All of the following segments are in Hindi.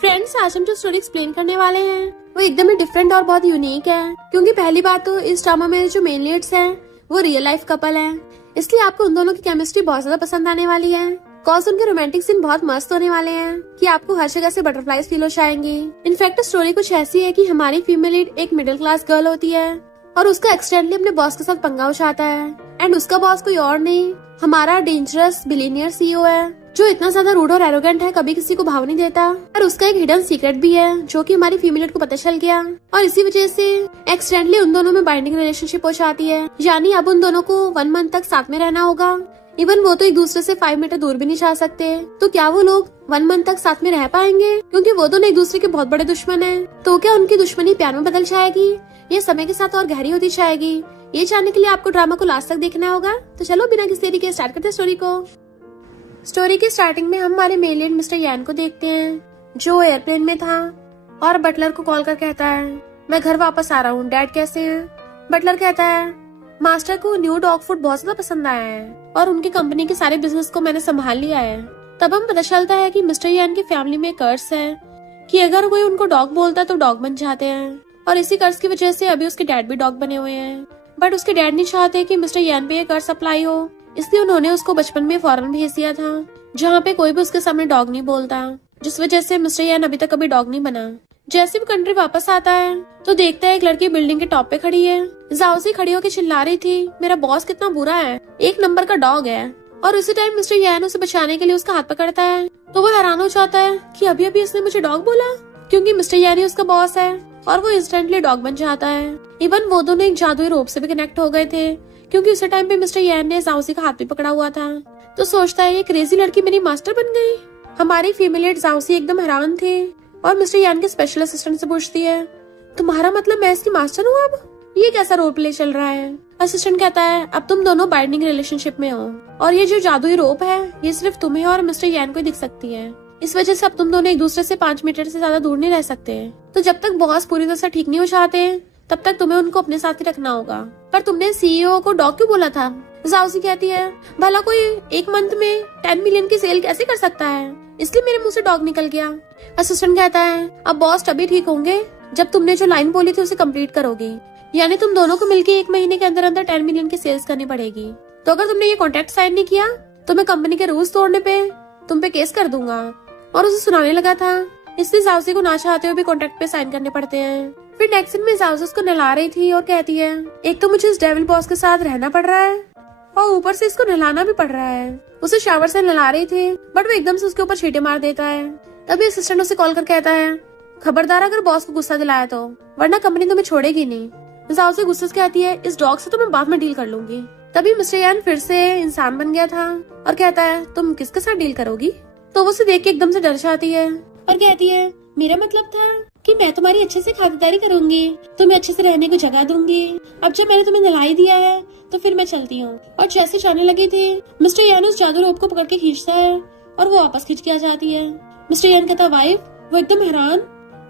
फ्रेंड्स, आज हम जो स्टोरी एक्सप्लेन करने वाले हैं वो एकदम ही डिफरेंट और बहुत यूनिक है, क्योंकि पहली बात तो इस ड्रामा में जो मेन लीड्स हैं वो रियल लाइफ कपल हैं, इसलिए आपको उन दोनों की केमिस्ट्री बहुत ज्यादा पसंद आने वाली है। कॉज उनके रोमांटिक सीन बहुत मस्त होने वाले हैं कि आपको हर जगह से बटरफ्लाईज फील हो जाएंगी। इनफैक्ट स्टोरी कुछ ऐसी है कि हमारी फीमेल लीड एक मिडिल क्लास गर्ल होती है और उसका एक्सीडेंटली अपने बॉस के साथ पंगा उठाता है, एंड उसका बॉस कोई और नहीं, हमारा डेंजरस बिलियनियर सीईओ है, जो इतना ज्यादा रूड और एरोगेंट है, कभी किसी को भाव नहीं देता। और उसका एक हिडन सीक्रेट भी है जो कि हमारी फीमेल लीड को पता चल गया, और इसी वजह से एक्सीडेंटली उन दोनों में बाइंडिंग रिलेशनशिप हो जाती है। यानी अब उन दोनों को 1 मंथ तक साथ में रहना होगा। इवन वो तो एक दूसरे से 5 मीटर दूर भी नहीं जा सकते। तो क्या वो लोग 1 मंथ तक साथ में रह पाएंगे? क्योंकि वो दोनों एक दूसरे के बहुत बड़े दुश्मन हैं। तो क्या उनकी दुश्मनी प्यार में बदल जाएगी? ये समय के साथ और गहरी होती जाएगी? ये जानने के लिए आपको ड्रामा को लास्ट तक देखना होगा। तो चलो बिना किसी देरी के स्टार्ट करते हैं स्टोरी को। स्टोरी की स्टार्टिंग में हम हमारे मेन लीड मिस्टर यान को देखते हैं, जो एयरप्लेन में था और बटलर को कॉल कर कहता है, मैं घर वापस आ रहा हूँ, डैड कैसे हैं? बटलर कहता है, मास्टर को न्यू डॉग फूड बहुत ज्यादा पसंद आया है और उनकी कंपनी के सारे बिजनेस को मैंने संभाल लिया है। तब हम पता चलता है कि मिस्टर यान की फैमिली में कर्स है कि अगर कोई उनको डॉग बोलता है तो डॉग बन जाते हैं, और इसी कर्स की वजह से अभी उसके डैड भी डॉग बने हुए हैं। बट उसके डैड नहीं चाहते कि मिस्टर यान पे ये कर्स अप्लाई हो, इसलिए उन्होंने उसको बचपन में फॉरेन भेज दिया था, जहाँ पे कोई भी उसके सामने डॉग नहीं बोलता, जिस वजह से मिस्टर यान अभी तक कभी डॉग नहीं बना। जैसे भी कंट्री वापस आता है तो देखता है एक लड़की बिल्डिंग के टॉप पे खड़ी है। जाओसी खड़ी होकर चिल्ला रही थी, मेरा बॉस कितना बुरा है, 1 नंबर का डॉग है। और उसी टाइम मिस्टर यान उसे बचाने के लिए उसका हाथ पकड़ता है, तो वो हैरान हो जाता है कि अभी अभी इसने मुझे डॉग बोला, क्योंकि मिस्टर यान ही उसका बॉस है, और वो इंस्टेंटली डॉग बन जाता है। इवन वो दोनों एक जादुई रोप से भी कनेक्ट हो गए थे, क्योंकि उसी टाइम पे मिस्टर यान ने जाओसी का हाथ भी पकड़ा हुआ था। तो सोचता है ये क्रेजी लड़की मेरी मास्टर बन गई। हमारी फीमेल लीड जाओसी एकदम हैरान थी और मिस्टर यान के स्पेशल असिस्टेंट से पूछती है, तुम्हारा मतलब मैं इसकी मास्टर हूँ? अब ये कैसा रोल प्ले चल रहा है? असिस्टेंट कहता है, अब तुम दोनों बाइंडिंग रिलेशनशिप में हो और ये जो जादुई रोप है ये सिर्फ तुम्हें और मिस्टर यान को ही दिख सकती है, इस वजह से अब तुम दोनों एक दूसरे से 5 मीटर से ज्यादा दूर नहीं रह सकते। तो जब तक बॉस पूरी तरह से ठीक नहीं हो जाते तब तक तुम्हें उनको अपने साथ ही रखना होगा। पर तुमने सीईओ को डॉग क्यों बोला था? जाओसी कहती है, भला कोई 1 मंथ में 10 मिलियन की सेल कैसे कर सकता है, इसलिए मेरे मुंह से डॉग निकल गया। असिस्टेंट कहता है, अब बॉस तभी ठीक होंगे जब तुमने जो लाइन बोली थी उसे कंप्लीट करोगी, यानी तुम दोनों को मिलके 1 महीने के अंदर अंदर 10 मिलियन की सेल्स करनी पड़ेगी। तो अगर तुमने ये कॉन्ट्रैक्ट साइन नहीं किया तो मैं कंपनी के रूल्स तोड़ने पे तुम पे केस कर दूंगा। और उसे सुनाने लगा था, इसलिए जाओसी को ना चाहते हुए भी कॉन्ट्रैक्ट पे साइन करने पड़ते हैं। फिर नेक्स्ट सीन में जाओसी उसको नहला रही थी और कहती है, एक तो मुझे इस डेविल बॉस के साथ रहना पड़ रहा है और ऊपर से इसको नहलाना भी पड़ रहा है। उसे शावर से नहला रही थी बट वो एकदम से उसके ऊपर छींटे मार देता है। तभी असिस्टेंट उसे कॉल कर कहता है, खबरदार अगर बॉस को गुस्सा दिलाया तो, वरना कंपनी तुम्हें छोड़ेगी नहीं। जाओसी गुस्से से कहती है, इस डॉग से तो मैं बाद में डील कर लूंगी। तभी मिस्टर यान फिर से इंसान बन गया था और कहता है, तुम किसके साथ डील करोगी? तो वो उसे देख के एकदम से डर जाती है और कहती है, मेरा मतलब था कि मैं तुम्हारी अच्छे से खातिरदारी करूंगी, तुम्हें अच्छे से रहने को जगह दूंगी। अब जब मैंने तुम्हें नहलाई दिया है तो फिर मैं चलती हूँ। और जैसे जाने लगी थी मिस्टर यान उस जादू रोप को पकड़ के खींचता है और वो वापस खींच के आ जाती है। मिस्टर यान कहता है, वाइफ? वो एकदम हैरान,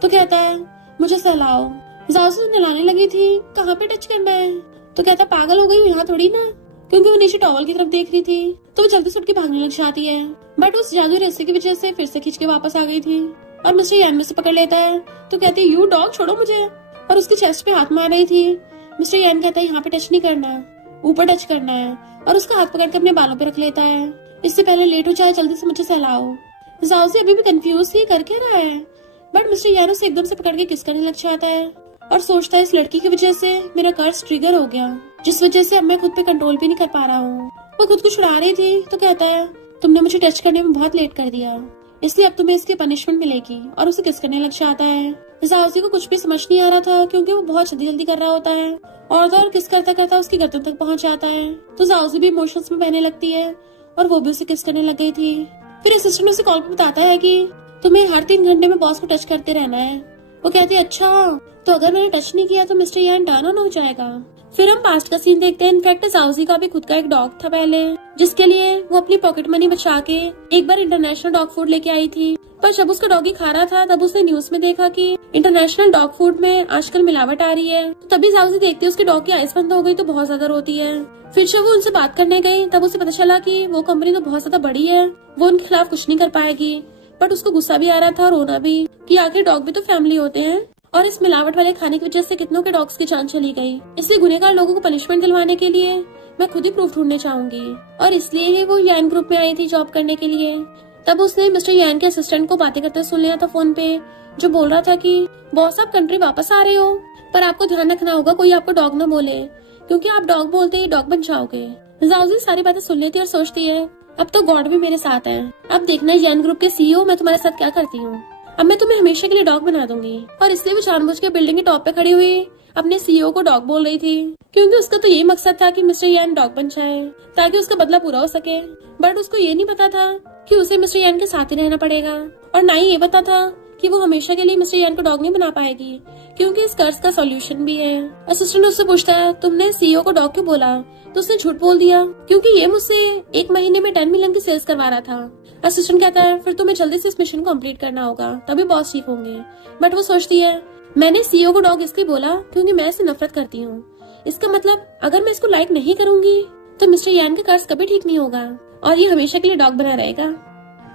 तो कहता है, मुझे सहलाओ। जाओसी नहलाने लगी थी, कहाँ पे टच करना है? तो कहता, पागल हो गई हूँ, यहाँ थोड़ी ना, क्योंकि वो नीचे टॉवल की तरफ देख रही थी। तो वो जल्दी से उठ के भागने लग जाती है, बट उस जादुई रस्सी की वजह से फिर से खींच के वापस आ गई थी और मिस्टर यान में से पकड़ लेता है। तो कहती है, यू डॉग, छोड़ो मुझे, और उसकी चेस्ट पे हाथ मार रही थी। मिस्टर यान कहता है, यहाँ पे टच नहीं करना, ऊपर टच करना है, और उसका हाथ पकड़ के अपने बालों पे रख लेता है, इससे पहले लेट हो जाए, जल्दी से मुझे सहलाओ। जाओसी अभी भी कंफ्यूज थी, कर क्या रहा है, बट मिस्टर यान उसे एकदम से पकड़ के किस करने लग जाता है और सोचता है, इस लड़की की वजह से मेरा कर्स ट्रिगर हो गया, जिस वजह से अब मैं खुद पे कंट्रोल भी नहीं कर पा रहा हूँ। वो खुद को छुड़ा रही थी तो कहता है, तुमने मुझे टच करने में बहुत लेट कर दिया, इसलिए अब तुम्हें इसकी पनिशमेंट मिलेगी, और उसे किस करने लग जाता है। जाओसी को कुछ भी समझ नहीं आ रहा था, क्योंकि वो बहुत जल्दी जल्दी कर रहा होता है और तो और किस करता करता उसकी गर्दन तक पहुंच जाता है। तो जाओसी भी इमोशंस में बहने लगती है और वो भी उसे किस करने लग गई थी। फिर असिस्टेंट उसे कॉल पर बताता है कि तुम्हें हर 3 घंटे में बॉस को टच करते रहना है। वो कहती है, अच्छा, तो अगर मैंने टच नहीं किया तो मिस्टर यान टर्न ऑन हो जाएगा। फिर हम पास्ट का सीन देखते हैं। इनफैक्ट जाओसी का भी खुद का एक डॉग था पहले, जिसके लिए वो अपनी पॉकेट मनी बचा के एक बार इंटरनेशनल डॉग फूड लेके आई थी। पर जब उसका डॉगी खा रहा था तब उसने न्यूज में देखा कि इंटरनेशनल डॉग फूड में आजकल मिलावट आ रही है। तो तभी जाओसी देखती है उसके डॉग की आइस बंद हो गई तो बहुत ज्यादा रोती है। फिर जब वो उनसे बात करने गई तब उसे पता चला कि वो कंपनी तो बहुत ज्यादा बड़ी है, वो उनके खिलाफ कुछ नहीं कर पाएगी। बट उसको गुस्सा भी आ रहा था और रोना भी, कि आखिर डॉग भी तो फैमिली होते हैं और इस मिलावट वाले खाने की वजह से कितनों के डॉग्स की जान चली गई। इसलिए गुनहगार लोगों को पनिशमेंट दिलवाने के लिए मैं खुद ही प्रूफ ढूंढने चाहूंगी। और इसलिए ही वो यान ग्रुप में आई थी जॉब करने के लिए। तब उसने मिस्टर यान के असिस्टेंट को बातें करते सुन लिया था फोन पे, जो बोल रहा था कि बॉस आप कंट्री वापस आ रहे हो, पर आपको ध्यान रखना होगा कोई आपको डॉग ना बोले, क्योंकि आप डॉग बोलते ही डॉग बन जाओगे। जाओजी सारी बातें सुन लेती है और सोचती है अब तो गॉड भी मेरे साथ है। अब देखना यान ग्रुप के सीईओ मैं तुम्हारे साथ क्या करती हूँ। अब मैं तुम्हें हमेशा के लिए डॉग बना दूंगी। और इसलिए वो जानबूझ के बिल्डिंग के टॉप पे खड़ी हुई अपने सीईओ को डॉग बोल रही थी, क्योंकि उसका तो यही मकसद था कि मिस्टर यान डॉग बन जाए ताकि उसका बदला पूरा हो सके। बट उसको ये नहीं पता था कि उसे मिस्टर यान के साथ ही रहना पड़ेगा, और ना ही ये पता था कि वो हमेशा के लिए मिस्टर यान को डॉग नहीं बना पाएगी, क्योंकि इस कर्ज का सॉल्यूशन भी है। असिस्टेंट उससे पूछता है तुमने सीईओ को डॉग क्यों बोला, तो उसने झूठ बोल दिया क्योंकि ये मुझसे 1 महीने में 10 मिलियन की सेल्स करवा रहा था। असिस्टेंट कहता है फिर तुम्हें जल्दी से इस मिशन को कंप्लीट करना होगा, तभी बॉस ठीक होंगे। बट वो सोचती है मैंने सीईओ को डॉग इसलिए बोला क्योंकि मैं इससे नफरत करती हूँ। इसका मतलब अगर मैं इसको लाइक नहीं करूंगी तो मिस्टर यान का कर्ज कभी ठीक नहीं होगा और ये हमेशा के लिए डॉग बना रहेगा।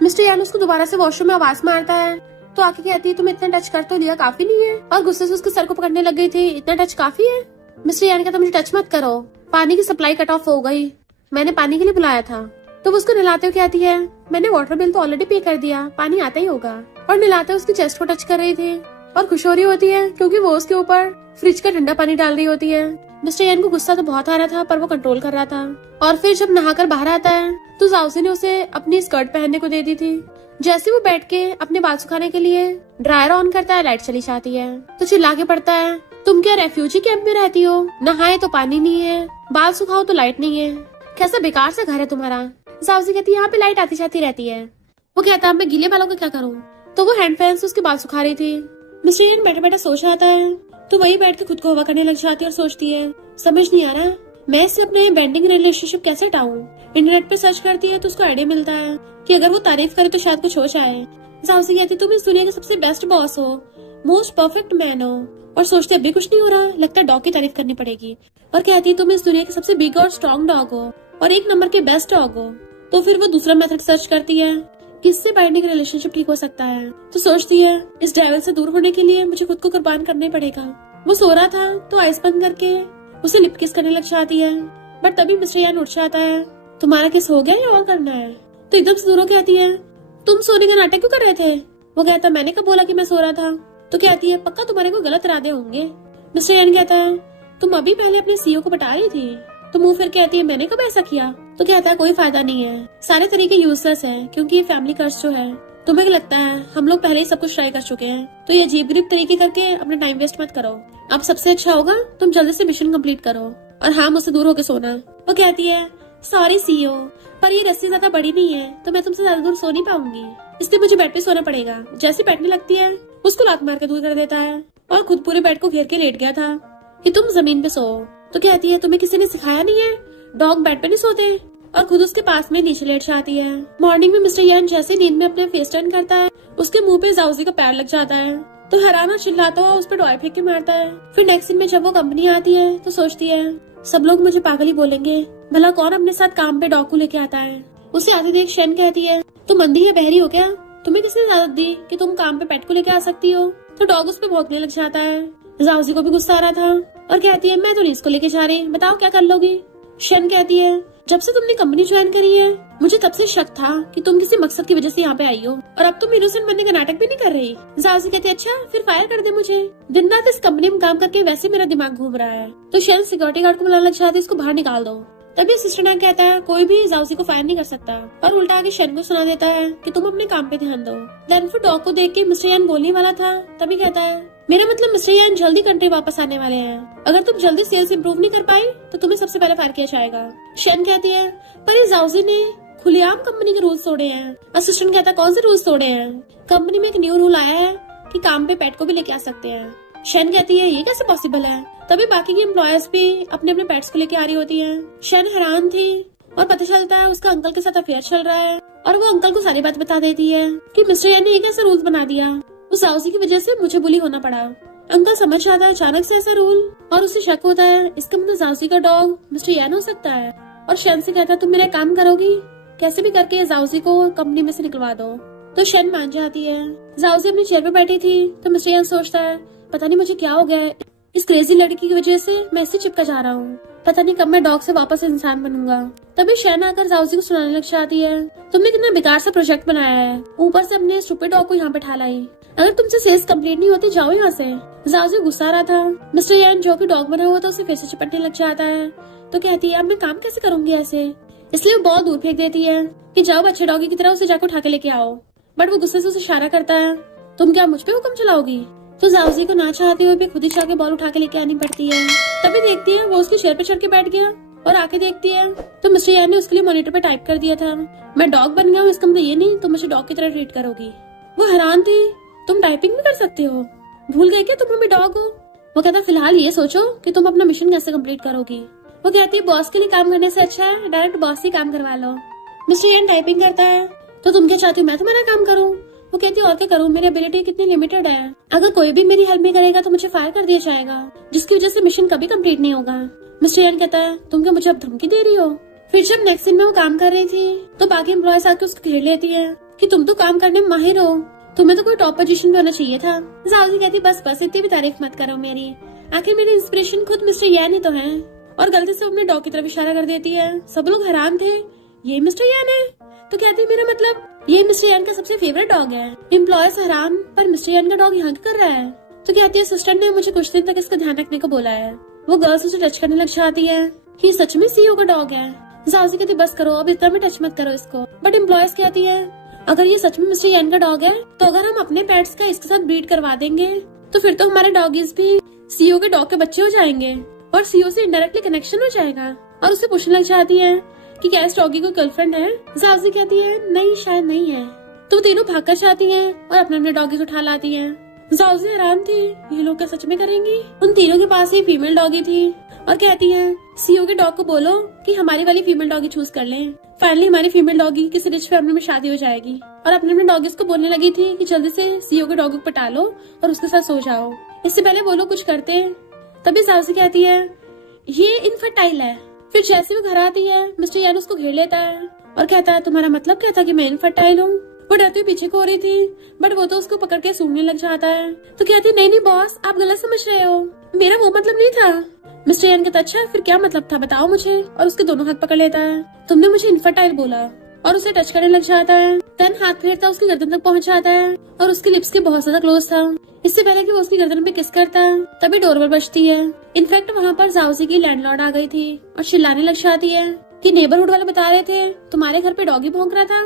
मिस्टर यान उसको दोबारा से वॉशरूम में आवाज मारता है तो आके कहती है तुम इतना टच कर तो लिया, काफी नहीं है। और गुस्से से उसके सर को पकड़ने लग गई थी, इतना टच काफी है। मिस्टर यान कहता मुझे टच मत करो, पानी की सप्लाई कट ऑफ हो गई, मैंने पानी के लिए बुलाया था। तो वो उसको नहलाते हुए कहती है मैंने वाटर बिल तो ऑलरेडी पे कर दिया, पानी आता ही होगा। और नहलाते उसकी चेस्ट को टच कर रही थी और खुश हो रही होती है क्योंकि वो उसके ऊपर फ्रिज का ठंडा पानी डाल रही होती है। मिस्टर यान को गुस्सा तो बहुत आ रहा था पर वो कंट्रोल कर रहा था। और फिर जब नहाकर बाहर आता है तो जाउसी ने उसे अपनी स्कर्ट पहनने को दे दी थी। जैसे वो बैठ के अपने बाल सुखाने के लिए ड्रायर ऑन करता है, लाइट चली जाती है तो चिल्ला के पड़ता है तुम क्या रेफ्यूजी कैंप में रहती हो, नहाए तो पानी नहीं है, बाल सुखाओ तो लाइट नहीं है, कैसा बेकार सा घर है तुम्हारा। जाउसी कहती है यहाँ पे लाइट आती जाती रहती है। वो कहता है मैं गीले बालों का क्या करूँ। तो वो हैंड फैन से उसके बाल सुखा रही थी। मिस्टर यान बैठे बैठे सोच रहा था तो वही बैठ के खुद को हवा करने लग जाती है और सोचती है समझ नहीं आ रहा मैं इससे अपने बेंडिंग रिलेशनशिप कैसे हटाऊं। इंटरनेट पे सर्च करती है तो उसको आइडिया मिलता है कि अगर वो तारीफ करे तो शायद कुछ हो जाए। जाउसी कहती तुम इस दुनिया के सबसे बेस्ट बॉस हो, मोस्ट परफेक्ट मैन हो। और सोचते अभी कुछ नहीं हो रहा, लगता है डॉग की तारीफ करनी पड़ेगी। और कहती है तुम इस दुनिया के सबसे बिग और स्ट्रॉन्ग डॉग हो और 1 नंबर के बेस्ट डॉग हो। तो फिर वो दूसरा मेथड सर्च करती है किससे बाइंडिंग रिलेशनशिप ठीक हो सकता है। तो सोचती है इस डेविल से दूर होने के लिए मुझे खुद को कुर्बान करना ही पड़ेगा। वो सो रहा था तो आइस बंद करके उसे लिप किस करने लग जाती है। बट तभी मिस्टर यान उठ जाता है तुम्हारा किस हो गया या और करना है। तो एकदम से दूरों कहती है तुम सोने का नाटक क्यों कर रहे थे। वो कहता मैंने कब बोला कि मैं सो रहा था। तो कहती है पक्का तुम्हारे को गलत इरादे होंगे। मिस्टर यान कहता है तुम अभी पहले अपने सीईओ को बता रही थी। तो मुंह फिर कहती है मैंने कब ऐसा किया। तो कहता है कोई फायदा नहीं है, सारे तरीके यूजलेस है क्योंकि ये फैमिली कर्ज जो है तुम्हें लगता है हम लोग पहले ही सब कुछ ट्राई कर चुके हैं, तो ये अजीब गरीब तरीके करके अपना टाइम वेस्ट मत करो। अब सबसे अच्छा होगा तुम जल्दी से मिशन कंप्लीट करो और हाँ मुझसे दूर होकर सोना। वो कहती है सॉरी सीईओ, पर ये रस्सी ज्यादा बड़ी नहीं है तो मैं तुमसे ज्यादा दूर सो नहीं पाऊंगी, इसलिए मुझे बेड पे सोना पड़ेगा। जैसे बैठने लगती है उसको लात मार के दूर कर देता है और खुद पूरे बेड को घेर के लेट गया था कि तुम जमीन पे सो। तो कहती है तुम्हें किसी ने सिखाया नहीं है, डॉग बेड पे नहीं सोते। और खुद उसके पास में नीचे लेट जाती है। मॉर्निंग में मिस्टर यान जैसे नींद में अपने फेस टर्न करता है उसके मुंह पे जाउसी का पैर लग जाता है तो हैरान और चिल्लाता हुआ उस पर टॉय फेंक के मारता है। फिर नेक्स्ट दिन में जब वो कंपनी आती है तो सोचती है सब लोग मुझे पागल ही बोलेंगे, भला कौन अपने साथ काम पे डॉग को लेके आता है। उसे आते देख शन कहती है तुम अंधी या बहरी हो क्या, तुम्हें किसने इजाजत दी कि तुम काम पे पेट को लेके आ सकती हो। तो डॉग उस पे भौंकने लग जाता है। जाउसी को भी गुस्सा आ रहा था और कहती है मैं तो नहीं इसको लेके जा रही, बताओ क्या कर लोगी। शन कहती है जब से तुमने कंपनी ज्वाइन करी है मुझे तब से शक था कि तुम किसी मकसद की वजह से यहाँ पे आई हो और अब तुम इनोसेंट बनने का नाटक भी नहीं कर रही। जाउसी कहती है अच्छा फिर फायर कर दे मुझे, दिन रात इस कंपनी में काम करके वैसे मेरा दिमाग घूम रहा है। तो शन सिक्योरिटी गार्ड को बुलाने लग जाती है इसको बाहर निकाल दो। तभी असिस्टेंट कहता है कोई भी जाउसी को फायर नहीं कर सकता और उल्टा आगे शन को सुना देता है कि तुम अपने काम पे ध्यान दो। देन फिर डॉग को देख के मिस्टर यान बोलने वाला था तभी कहता है मेरा मतलब मिस्टर यान जल्दी कंट्री वापस आने वाले हैं, अगर तुम जल्दी सेल्स इंप्रूव नहीं कर पाई तो तुम्हें सबसे पहले फायर किया जाएगा। शन कहती है पर इस जाउसी ने खुलेआम कंपनी के रूल्स तोड़े हैं। असिस्टेंट कहता है कौन से रूल्स तोड़े हैं। कंपनी में एक न्यू रूल आया है कि काम पे पेट को भी लेके आ सकते हैं। शन कहती है ये कैसे पॉसिबल है। तभी बाकी की एम्प्लॉयर्स भी अपने अपने पेट्स को लेके आ रही होती है। शन हैरान थी और पता चलता है उसका अंकल के साथ अफेयर चल रहा है और वो अंकल को सारी बात बता देती है कि मिस्टर यान ने ये कैसे रूल्स बना दिया, उस जाउसी की वजह से मुझे बुली होना पड़ा। अंकल समझ जाता है अचानक से ऐसा रूल और उसे शक होता है इसका मतलब जाउसी का डॉग मिस्टर यान हो सकता है। और शन से कहता है तुम मेरा काम करोगी, कैसे भी करके जाउसी को कंपनी में से निकलवा दो। तो शन मान जाती है। जाओजी अपनी चेयर पे बैठी थी तो मिस्टर यान सोचता है पता नहीं मुझे क्या हो गया है, इस क्रेजी लड़की की वजह से मैं इससे चिपका जा रहा हूँ, पता नहीं कब मैं डॉग से वापस इंसान बनूंगा। तभी शन आकर जाओजी को सुनाने लग जाती है तुमने कितना बेकार सा प्रोजेक्ट बनाया है, ऊपर से अपने स्टूपिड डॉग को यहाँ पे ठा लाई, अगर तुमसे सेल्स कंप्लीट नहीं होती जाओ यहाँ से। जाओजी गुस्सा रहा था। मिस्टर यान जो कि डॉग बना हुआ था उसे फिर से चिपटने लग जाता है तो कहती है अब मैं काम कैसे करूंगी ऐसे, इसलिए वो बहुत दूर फेंक देती है कि जाओ अच्छे डॉगी की तरह उसे जाकर उठा के लेके आओ। बट वो गुस्से से उसे इशारा करता है तुम क्या मुझ पे हुक्म चलाओगी। तो जाओजी को ना चाहते हुए भी खुद ही जाके बॉल उठा के लेके आनी पड़ती है। तभी देखती है वो उसकी चेयर पे चढ़ के बैठ गया और आके देखती है तो मिस्टर यान ने उसके लिए मॉनिटर पे टाइप कर दिया था मैं डॉग बन गया हूँ, इसका मतलब ये नहीं तुम मुझे डॉग की तरह ट्रीट करोगी। वो हैरान थी तुम टाइपिंग भी कर सकते हो, भूल गए क्या तुम भी डॉग हो। वो कहता फिलहाल ये सोचो कि तुम अपना मिशन कैसे कम्प्लीट करोगी। वो कहती है बॉस के लिए काम करने से अच्छा है डायरेक्ट बॉस ही काम करवा लो। मिस्टर यान टाइपिंग करता है तो तुम क्या चाहती हो मैं तुम्हारा काम करूँ। वो कहती है और क्या करूँ, मेरी एबिलिटी कितनी लिमिटेड है, अगर कोई भी मेरी हेल्प नहीं करेगा तो मुझे फायर कर दिया जाएगा जिसकी वजह से मिशन कभी कंप्लीट नहीं होगा। मिस्टर यान कहता है तुम क्या मुझे अब धमकी दे रही हो। फिर जब नेक्स्ट दिन में वो काम कर रही थी तो बाकी एम्प्लॉयज आके उसको घेर लेती है कि तुम तो काम करने में माहिर हो, तुम्हें तो कोई टॉप पोजीशन पे होना चाहिए था। जाओजी कहती बस इतनी भी तारीफ मत करो मेरी, आखिर मेरी इंस्पिरेशन खुद मिस्टर यान ही तो है। और गलती से अपने डॉग की तरफ इशारा कर देती है। सब लोग हैरान थे ये मिस्टर यान है। तो कहती मेरा मतलब ये मिस्टर यान का सबसे फेवरेट डॉग है। एम्प्लॉयज हैरान पर मिस्टर यान का डॉग यहाँ कर रहा है। तो कहती है असिस्टेंट ने मुझे कुछ दिन तक इसका ध्यान रखने को बोला है। वो गर्ल्स उसे टच करने लग जाती है कि सच में सीईओ का डॉग है। जाओजी कहती बस करो अब इतना भी टच मत करो इसको। बट एम्प्लॉयज कहती है अगर ये सच में मिस्टर यान का डॉग है तो अगर हम अपने पेट्स का इसके साथ ब्रीड करवा देंगे तो फिर तो हमारे डॉगीज भी सीईओ के डॉग के बच्चे हो जाएंगे और सीईओ से इनडायरेक्टली कनेक्शन हो जाएगा। और उससे पूछने लग जाती है कि क्या इस डॉगी को गर्लफ्रेंड है। जाओजी कहती है नहीं शायद नहीं है। तो तीनों भागकर जाती हैं और अपने अपने डॉगीज उठा लाती हैं। जाओजी हैरान थी ये लोग क्या सच में करेंगी। उन तीनों के पास ही फीमेल डॉगी थी और कहती है सीईओ के डॉग को बोलो कि हमारी वाली फीमेल डॉगी चूज कर लें। फाइनली हमारी फीमेल डॉगी किसी रिच फैमिली में शादी हो जाएगी। और अपने अपने डॉगीज को बोलने लगी थी कि जल्दी से सीईओ के डॉग को पटा लो और उसके साथ सो जाओ, इससे पहले वो लोग कुछ करते। तभी जाओजी कहती है ये इनफर्टाइल है। फिर जैसे वो घर आती है मिस्टर यान उसको घेर लेता है और कहता है तुम्हारा मतलब क्या था कि मैं इनफर्टाइल हूँ। वो डरती हुई पीछे को हो रही थी बट वो तो उसको पकड़ के सूंघने लग जाता है। तो कहती नहीं बॉस आप गलत समझ रहे हो, मेरा वो मतलब नहीं था। मिस्टर यान कहता अच्छा फिर क्या मतलब था बताओ मुझे। और उसके दोनों हाथ पकड़ लेता है तुमने मुझे इनफर्टाइल बोला और उसे टच करने लग जाता है। देन हाथ फेरता उसकी गर्दन तक पहुंच जाता है और उसकी लिप्स के बहुत ज्यादा क्लोज था। इससे पहले कि वो उसकी गर्दन पे किस करता है तभी डोरबेल बजती है। इनफैक्ट वहाँ पर जाओजी की लैंडलॉर्ड आ गई थी और चिल्लाने लग जाती है कि नेबरहुड वाले बता रहे थे तुम्हारे घर पे डॉगी भौंक रहा था,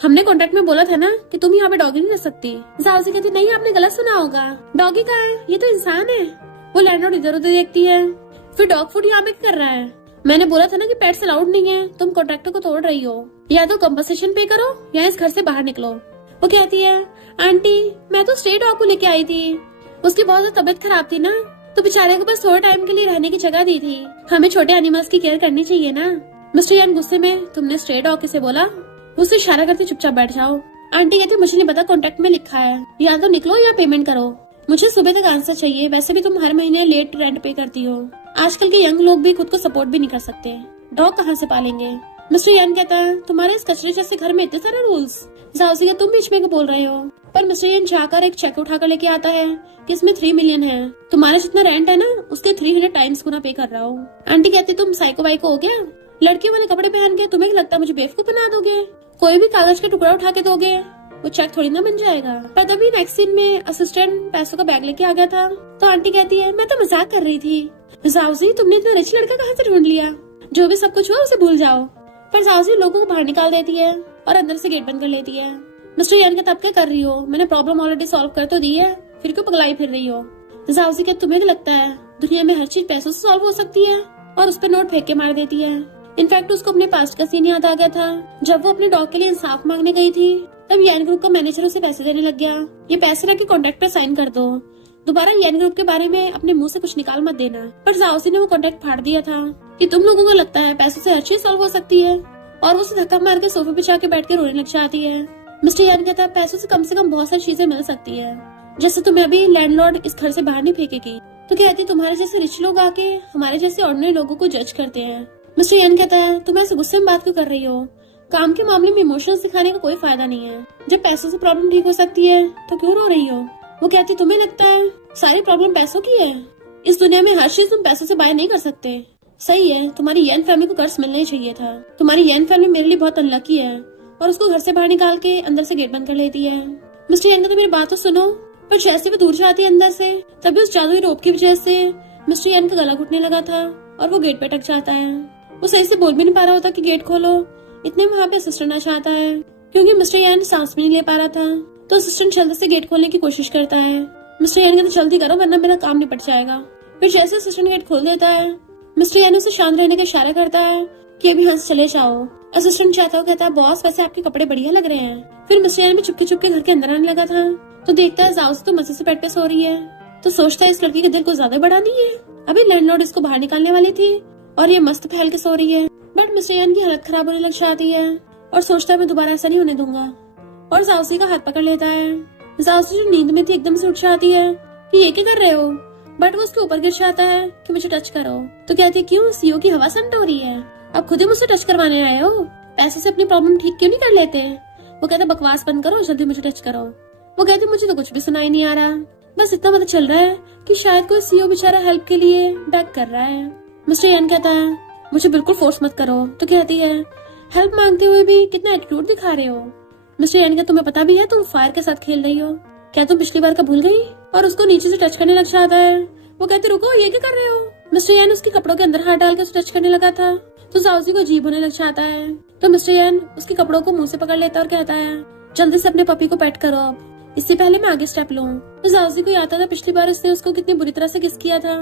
हमने कॉन्ट्रैक्ट में बोला था ना कि तुम यहाँ पे डॉगी नहीं रख सकती। जाओजी कहती नहीं आपने गलत सुना होगा, डॉगी कहाँ है, ये तो इंसान है। वो लैंडलॉर्ड इधर उधर देखती है फिर डॉग फूड यहाँ पे कर रहा है, मैंने बोला था ना कि पेट्स अलाउड नहीं है, तुम कॉन्ट्रैक्ट को तोड़ रही हो, या तो कंपनसेशन पे करो या इस घर से बाहर निकलो। वो कहती है आंटी मैं तो स्ट्रे डॉग को लेके आई थी, उसकी बहुत ज्यादा तबीयत खराब थी ना तो बेचारे को बस थोड़े टाइम के लिए रहने की जगह दी थी, हमें छोटे एनिमल्स की केयर करनी चाहिए ना। मिस्टर यान गुस्से में तुमने स्ट्रे डॉग किसे बोला, उससे इशारा करते चुपचाप बैठ जाओ। आंटी कहती मुझे नहीं पता कॉन्ट्रैक्ट में लिखा है, या तो निकलो या पेमेंट करो, मुझे सुबह तक आंसर चाहिए, वैसे भी तुम हर महीने लेट रेंट पे करती हो, आजकल के यंग लोग भी खुद को सपोर्ट भी नहीं कर सकते, डॉग कहाँ से पालेंगे। मिस्टर यान कहता है तुम्हारे इस कचरे जैसे घर में इतने सारे रूल्स। जाओजी का तुम बीच में बोल रहे हो, पर मिस्टर यान जाकर एक चेक उठाकर लेके आता है कि इसमें 3 मिलियन है, तुम्हारा जितना रेंट है ना उसके 300 टाइम्स गुना पे कर रहा हूँ। आंटी कहती तुम साइको वाइको हो गया, लड़कियों वाले कपड़े पहन के तुम्हें लगता है मुझे बेवकूफ बना दोगे, कोई भी कागज का टुकड़ा उठा के दोगे वो चेक थोड़ी ना बन जाएगा। पर तभी नेक्स्ट सीन में असिस्टेंट पैसों का बैग लेके आ गया था तो आंटी कहती है मैं तो मजाक कर रही थी, जाओजी तुमने इतना रिच लड़का कहाँ से ढूंढ लिया, जो भी सब कुछ हुआ उसे भूल जाओ। पर जाओजी लोगों को बाहर निकाल देती है और अंदर से गेट बंद कर लेती है। मिस्टर यान कहता अब क्या कर रही हो, मैंने प्रॉब्लम ऑलरेडी सॉल्व कर तो दी है, फिर क्यों पगलाई फिर रही हो। जाओजी कहता तुम्हें लगता है दुनिया में हर चीज पैसों से सॉल्व हो सकती है, और उस पर नोट फेंक के मार देती है। इनफैक्ट उसको अपने पास्ट का सीन याद आ गया था, जब वो अपने डॉग के लिए इंसाफ मांगने गई थी तब यान ग्रुप का मैनेजर उसे पैसे देने लग गया, ये पैसे रख के कॉन्ट्रैक्ट पर साइन कर दो, दोबारा यान ग्रुप के बारे में अपने मुंह से कुछ निकाल मत देना। पर जाओजी ने वो कॉन्ट्रैक्ट फाड़ दिया था कि तुम लोगों को लगता है पैसों से हर चीज सॉल्व हो सकती है, और वो उसे धक्का मार के सोफे पे जाके बैठ के रोने लग जाती है। मिस्टर यान कहता है पैसों से कम बहुत सारी चीजें मिल सकती है, जैसे तुम्हें अभी लैंडलॉर्ड इस घर से बाहर नहीं फेंकेगी। तो कहती तुम्हारे जैसे रिच लोग आके हमारे जैसे ऑर्डिनरी लोगों को जज करते हैं। मिस्टर यान कहता है तुम ऐसे गुस्से में बात क्यों कर रही हो, काम के मामले में इमोशंस दिखाने का कोई फायदा नहीं है। जब पैसों से प्रॉब्लम ठीक हो सकती है तो क्यों रो रही हो? वो कहती तुम्हें लगता है सारी प्रॉब्लम पैसों की है? इस दुनिया में हर चीज तुम पैसों से बाय नहीं कर सकते। सही है, तुम्हारी येन फैमिली को कर्ज मिलना ही चाहिए था। तुम्हारी येन फैमिली मेरे लिए बहुत अनलकी है और उसको घर से बाहर निकाल के अंदर से गेट बंद कर लेती है। मिस्टर येन कहते मेरी बात तो सुनो। पर जैसे वो दूर जाती है अंदर से, तभी उस जादुई रोप की वजह से मिस्टर येन का गला घुटने लगा था और वो गेट पे अटक जाता है। वो सही से बोल भी नहीं पा रहा होता कि गेट खोलो। इतने में वहाँ पे असिस्टेंट आ जाता है। क्योंकि मिस्टर येन सांस भी नहीं ले पा रहा था, तो असिस्टेंट जल्दी से गेट खोलने की कोशिश करता है। मिस्टर येन कहते जल्दी करो वरना मेरा काम निपट जाएगा। फिर जैसे असिस्टेंट गेट खोल देता है, मिस्टर येन उसे शांत रहने का इशारा करता है कि अभी यहाँ से चले जाओ। असिस्टेंट चाहता हो कहता है बॉस वैसे आपके कपड़े बढ़िया लग रहे हैं। फिर मिस्टर येन भी चुपके चुपके घर के अंदर आने लगा था, तो देखता है जाओ तो मजे से बेड पे सो रही है। तो सोचता है इस लड़की का दिल कुछ ज्यादा बड़ा नहीं है। अभी लैंडलॉर्ड इसको बाहर निकालने वाली थी और ये मस्त फैल के सो रही है। बट मिस्टर येन की हालत खराब होने लग जाती है और सोचता है मैं दोबारा ऐसा नहीं होने दूंगा, और जाओसी का हाथ पकड़ लेता है। जाओसी जो नींद में थी एकदम से उठ जाती है कि ये क्या कर रहे हो, बट वो उसके ऊपर गिर जाता है कि मुझे टच करो। तो कहती है क्यों, सीओ की हवा संट हो रही है, अब खुद ही मुझसे टच करवाने आए हो, पैसे से अपनी प्रॉब्लम ठीक क्यों नहीं कर लेते? वो कहता बकवास बंद करो, जल्दी मुझे टच करो। वो कहती मुझे तो कुछ भी सुनाई नहीं आ रहा, बस इतना पता चल रहा है कि शायद कोई सीओ बेचारा हेल्प के लिए बैक कर रहा है। मिस्टर येन कहता है मुझे बिल्कुल फोर्स मत करो। तो कहती है हेल्प मांगते हुए भी कितना एटीट्यूड दिखा रहे हो। मिस्टर येन का तुम्हें पता भी है तुम फायर के साथ खेल रही हो, क्या तुम पिछली बार का भूल गई? और उसको नीचे से टच करने लग जाता है। वो कहती रुको ये क्या कर रहे हो? मिस्टर येन उसके कपड़ों के अंदर हाथ डाल के उसे टच करने लगा था, तो जाओसी को अजीब होने लग जाता है। तो मिस्टर येन उसके कपड़ों को मुंह से पकड़ लेता और कहता है जल्दी से अपने पपी को पेट करो अब, इससे पहले मैं आगे स्टेप लूं। तो जाओसी को याद था पिछली बार उसने उसको कितनी बुरी तरह से किस किया था,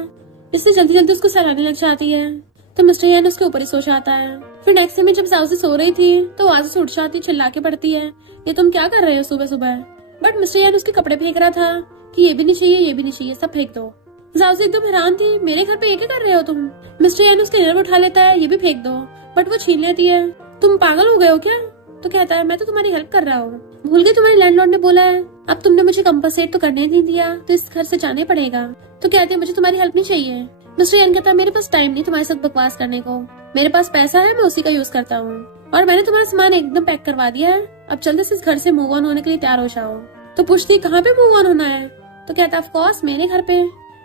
इससे जल्दी जल्दी उसको सहलाने लग जाती है। तो मिस्टर येन उसके ऊपर ही सो जाता है। फिर नेक्स्ट डे में जब जाओसी सो रही थी तो आवाज से उठ जाती, चिल्ला के पड़ती है ये तुम क्या कर रहे हो सुबह सुबह? बट मिस्टर येन उसके कपड़े फेंक रहा था कि ये भी नहीं चाहिए ये भी नहीं चाहिए, सब फेंक दो। जाओसी एकदम हैरान थी, मेरे घर पे ये क्या कर रहे हो तुम? मिस्टर येन उसके नर उठा लेता है, ये भी फेंक दो, बट वो छीन लेती है। तुम पागल हो गए हो क्या? तो कहता है मैं तो तुम्हारी हेल्प कर रहा हूँ, भूल गई तुम्हारी लैंडलॉर्ड ने बोला है अब तुमने मुझे कंपनसेट तो करने नहीं दिया तो इस घर से जाने पड़ेगा। तो कहती है मुझे तुम्हारी हेल्प नहीं चाहिए। मिस्टर येन कहता है मेरे पास टाइम नहीं तुम्हारे साथ बकवास करने को, मेरे पास पैसा है मैं उसी का यूज करता हूँ, और मैंने तुम्हारा सामान एकदम पैक करवा दिया है, अब जल्दी से इस घर से मूव ऑन होने के लिए तैयार हो जाओ। तो पूछती कहाँ पे मूव ऑन होना है? तो कहता ऑफ कोर्स मेरे घर पे,